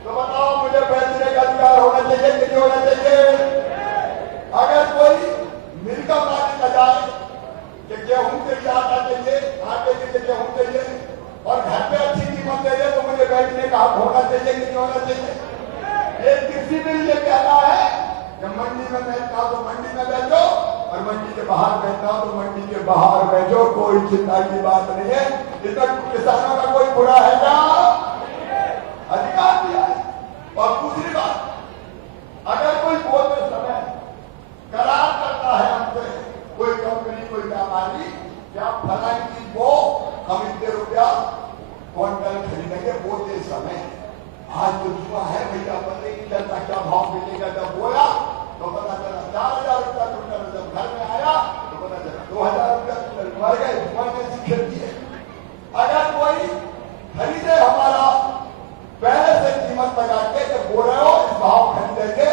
तो बताओ मुझे बेचने का अधिकार होना चाहिए कि नहीं होना चाहिए अगर कोई मिल का मालिक आ जाए कि गेहूं के लिए आटा चाहिए आटे के लिए गेहूं चाहिए और घर पे अच्छी कीमत चाहिए तो मुझे बेचने का हक होना चाहिए कि नहीं होना चाहिए एक कृषि बिल ये कहता है कि मंडी में बेचना हो तो मंडी में बेचो और मंडी के बाहर बेचना हो तो मंडी के बाहर बेचो कोई चिंता की बात नहीं है इसमें किसानों का कोई बुरा है क्या अधिकार दिया है और दूसरी बात अगर कोई बोलते समय करार करता है हमसे कोई कंपनी कोई व्यापारी क्या फलाई चीज वो हम इतने रुपया क्विंटल खरीदेंगे बोलते समय आज तो जुआ है भैया पता नहीं चलता क्या भाव मिलेगा जब बोला तो पता चला 4,000 रुपया क्विंटल जब घर में आया तो पता चला 2,000 रुपया क्विंटल मर गए जुआ कैसी खेती है अगर कोई खरीदे हमारा पहले से कीमत लगा के जब बोल रहे हो इस भाव खरीदेंगे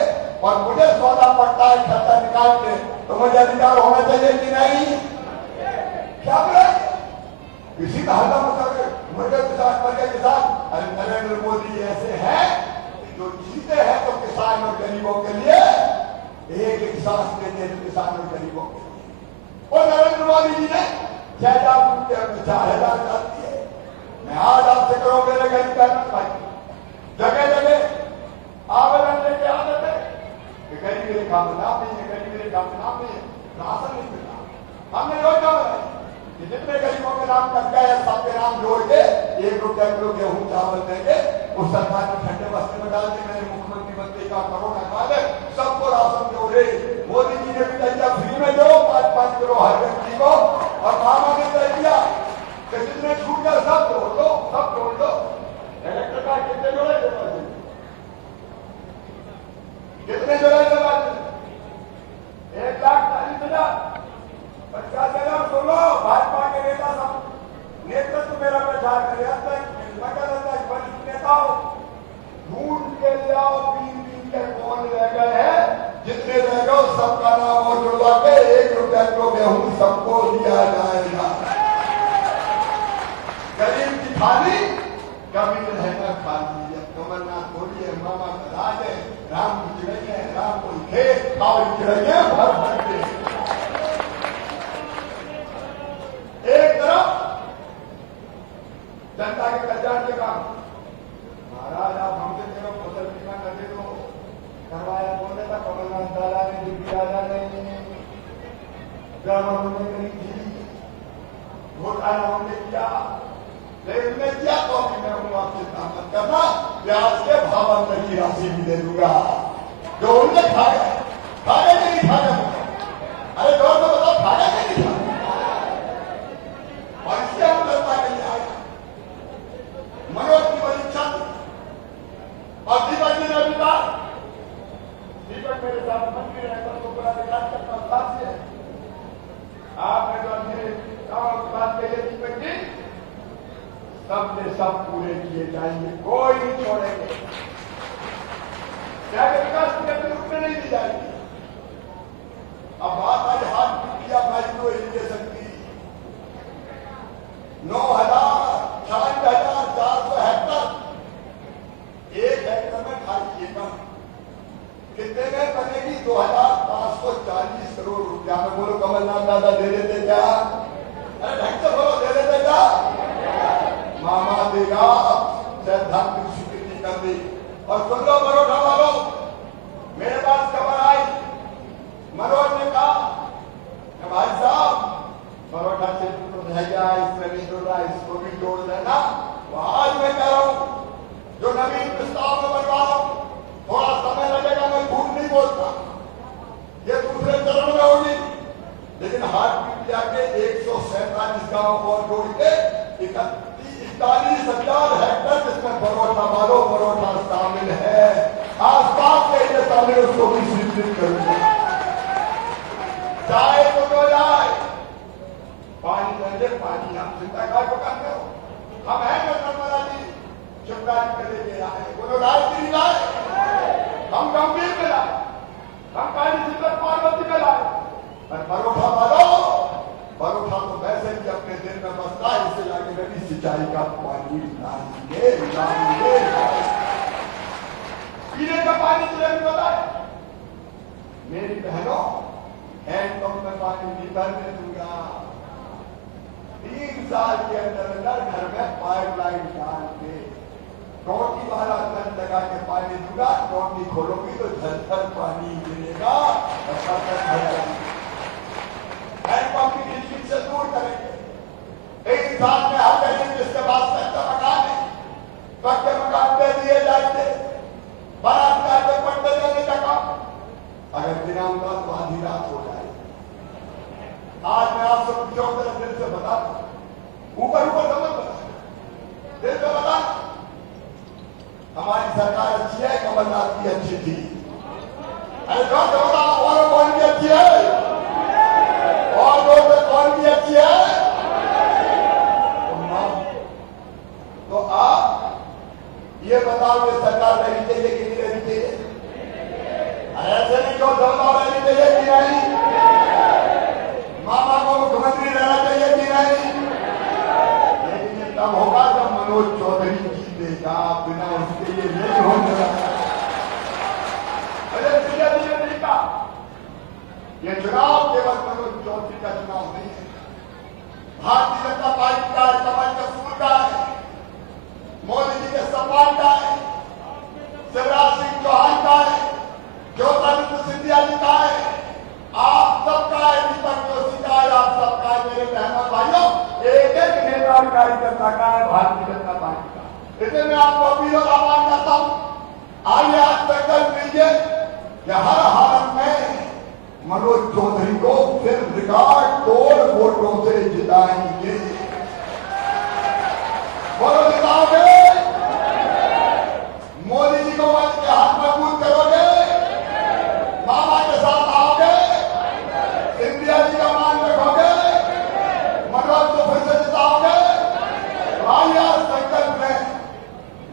और मुझे सौदा पड़ता है खर्चा निकाल के तो मुझे अधिकार होना चाहिए कि नहीं क्या बोले किसी का हल्ला मतलब मर गए किसान अरे नरेंद्र मोदी ऐसे हैं जो जीते हैं तो किसान और गरीबों के लिए एक एक सांस लेते हैं किसान और गरीबों के लिए और नरेंद्र मोदी जी ने 6,000 रुपये 4,000 कर दिए मैं आज आपसे करो मेरे गरीब भाई जगह जगह आवेदन लेके आते थे कि गरीबी रेखा में ना गरीबी का नाम नहीं है, राशन नहीं मिल रहा। हमने योजना बनाई कि जितने गरीबों के नाम कट गए हैं सबके नाम जोड़ के 1 रुपया किलो गेहूं चावल देंगे। उस सरकार ने ठंडे बस्ते में डाल दी। मैंने मुख्यमंत्री बनते का कोरोना काल है सबको राशन जोड़े। मोदी जी ने भी दिया फ्री में दो 5-5 किलो हर व्यक्ति को, और मामा ने तय किया कि जितने छूट गए सब जोड़ दो, सब जोड़ दो। इलेक्ट्रिक का कितने जोड़े कितने जोड़े 1,40,000 50,000। सुनो भाजपा के नेता सब नेतृत्व मेरा प्रचार करे, अब तक वरिष्ठ नेताओं ढूंढ के ले आओ 3 के कौन रह गए हैं। जितने रह गए सबका नाम और जुड़वा के 1 रुपया किलो गेहूं सबको दिया जाएगा। गरीब की थाली कभी रहेगा खाली। जब कमलनाथ बोलिए मामा का राज है, राम की चिड़ैया है, राम को खेत और चिड़ैया भर भर के। एक तरफ जनता के कल्याण के काम, महाराज आप हमसे चलो फसल बीमा करके दो, करवाया बोलने था कमलनाथ दादा ने, दिल्ली राजा ने, जब उन्होंने करी थी घोटाला हमने किया, लेकिन मैं किया तो मैं हूं, आप चिंता मत करना, प्याज के भाव अंतर की राशि भी दे दूंगा। जो उनने खा गए कि नहीं खा गए? अरे जोर से बताओ, खा गए कि नहीं खा गए? और इसके हम जनता के लिए आए। मनोज की परीक्षा और दीपक जी ने भी कहा, दीपक मेरे साथ मंत्री रहता तो बड़ा विकास करता साथ से आपने जो मेरे गांव की बात कही है दीपक जी, सबने सब पूरे किए जाएंगे, कोई नहीं छोड़ेंगे। क्या विकास की गति रुकने नहीं दी जाएगी। अब बात आज हाथ किया माइक्रो इरिगेशन की 9,40,400 हेक्टर, 1 हेक्टर में खाली एकड़ कितने में बनेगी? 2,540 करोड़ रुपया में। बोलो कमलनाथ दादा दे देते क्या? अरे ढंग से बोलो, दे देते क्या? मामा देगा, धन की स्वीकृति कर दी। और सुन लो बड़ौदा वालों, मेरे पास खबर आई, मनोज ने कहा भाई साहब बड़ौदा से तो रह गया, इसमें नहीं जोड़ रहा, इसको भी जोड़ देना। तो आज मैं कह रहा हूं जो नवीन प्रस्ताव में बनवा रहा हूं, थोड़ा समय लगेगा, मैं झूठ नहीं बोलता, ये दूसरे चरण में होगी, लेकिन हाथ पीट जाके 147 गांव और जोड़ के 41,000 हेक्टर जिसमें परोठा वालों परोठा शामिल है, आसपास के लिए शामिल, उसको भी स्वीकृत करूंगा। चाहे तो जो जाए, पानी चाहिए पानी, हम चिंता काय को करते हो? हम हैं जो नर्मदा जी शिमला जी के लेके आए, बोलो राजगिरी लाए, हम गंभीर में लाए, हम काली सिद्धर पार्वती में लाए। और परोठा वालों, परोठा तो वैसे भी अपने दिल में बसता है, इससे जाके नदी सिंचाई का पानी लाएंगे। पीने का पानी तुझे भी पता है मेरी बहनों, हैंडपंप में पानी भी भरने दूंगा। 3 साल के अंदर घर में पाइपलाइन डाल के टोटी वाला नल लगा के पानी दूंगा। टोटी खोलोगी तो झरझर पानी गिरेगा और हैंडपंप की खिचखिच से दूर करेंगे। 1 साल में हर गरीब जिसके पास कच्चा मकान है, पक्के मकान दे दिए जाएंगे, बना के पट्टे देने का काम अगर बिना उनका तो आधी रात हो जाए। आज मैं आपसे पूछो, मेरे दिल से बता, ऊपर समझ बता, दिल से बता, हमारी सरकार अच्छी है, कमलनाथ की अच्छी थी। अरे जो बता, और कौन की अच्छी है? और जो कौन की अच्छी है? तो आप ये बताओ, ये सरकार रहनी चाहिए कि नहीं रहनी चाहिए? ऐसे नहीं जो दमदार रहनी चाहिए कि नहीं? मामा को मुख्यमंत्री रहना चाहिए कि नहीं? लेकिन ये तब होगा जब मनोज चौधरी जीतेगा, बिना उसके ये नहीं होगा। अरे बीजेपी ने नहीं कहा ये चुनाव केवल मनोज चौधरी का चुनाव नहीं है, भारतीय जनता पार्टी का, कमल के फूल का है, मोदी जी के सम्मान का है, शिवराज सिंह चौहान का है, ज्योतिरादित्य सिंधिया जी का है। इसलिए मैं आपको अपील और आह्वान करता हूं, आइए आज संकल्प लीजिए कि हर हालत में मनोज चौधरी को फिर रिकॉर्ड तोड़ वोटों से जिताएंगे। बोलो जिताओगे? मोदी जी को मत के हाथ मजबूत करोगे? मामा के साथ आओगे? इंडिया जी का मान रखोगे? मनोज को फिर से जिताओगे? आइए संकल्प में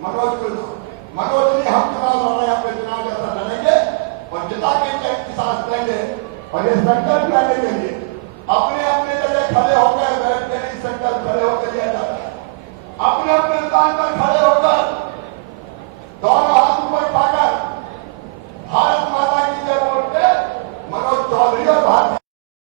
मनोज जी हम चुनाव लड़ रहे हैं, अपने चुनाव जैसा लड़ेंगे और जिता के सांस लेंगे और ये संकल्प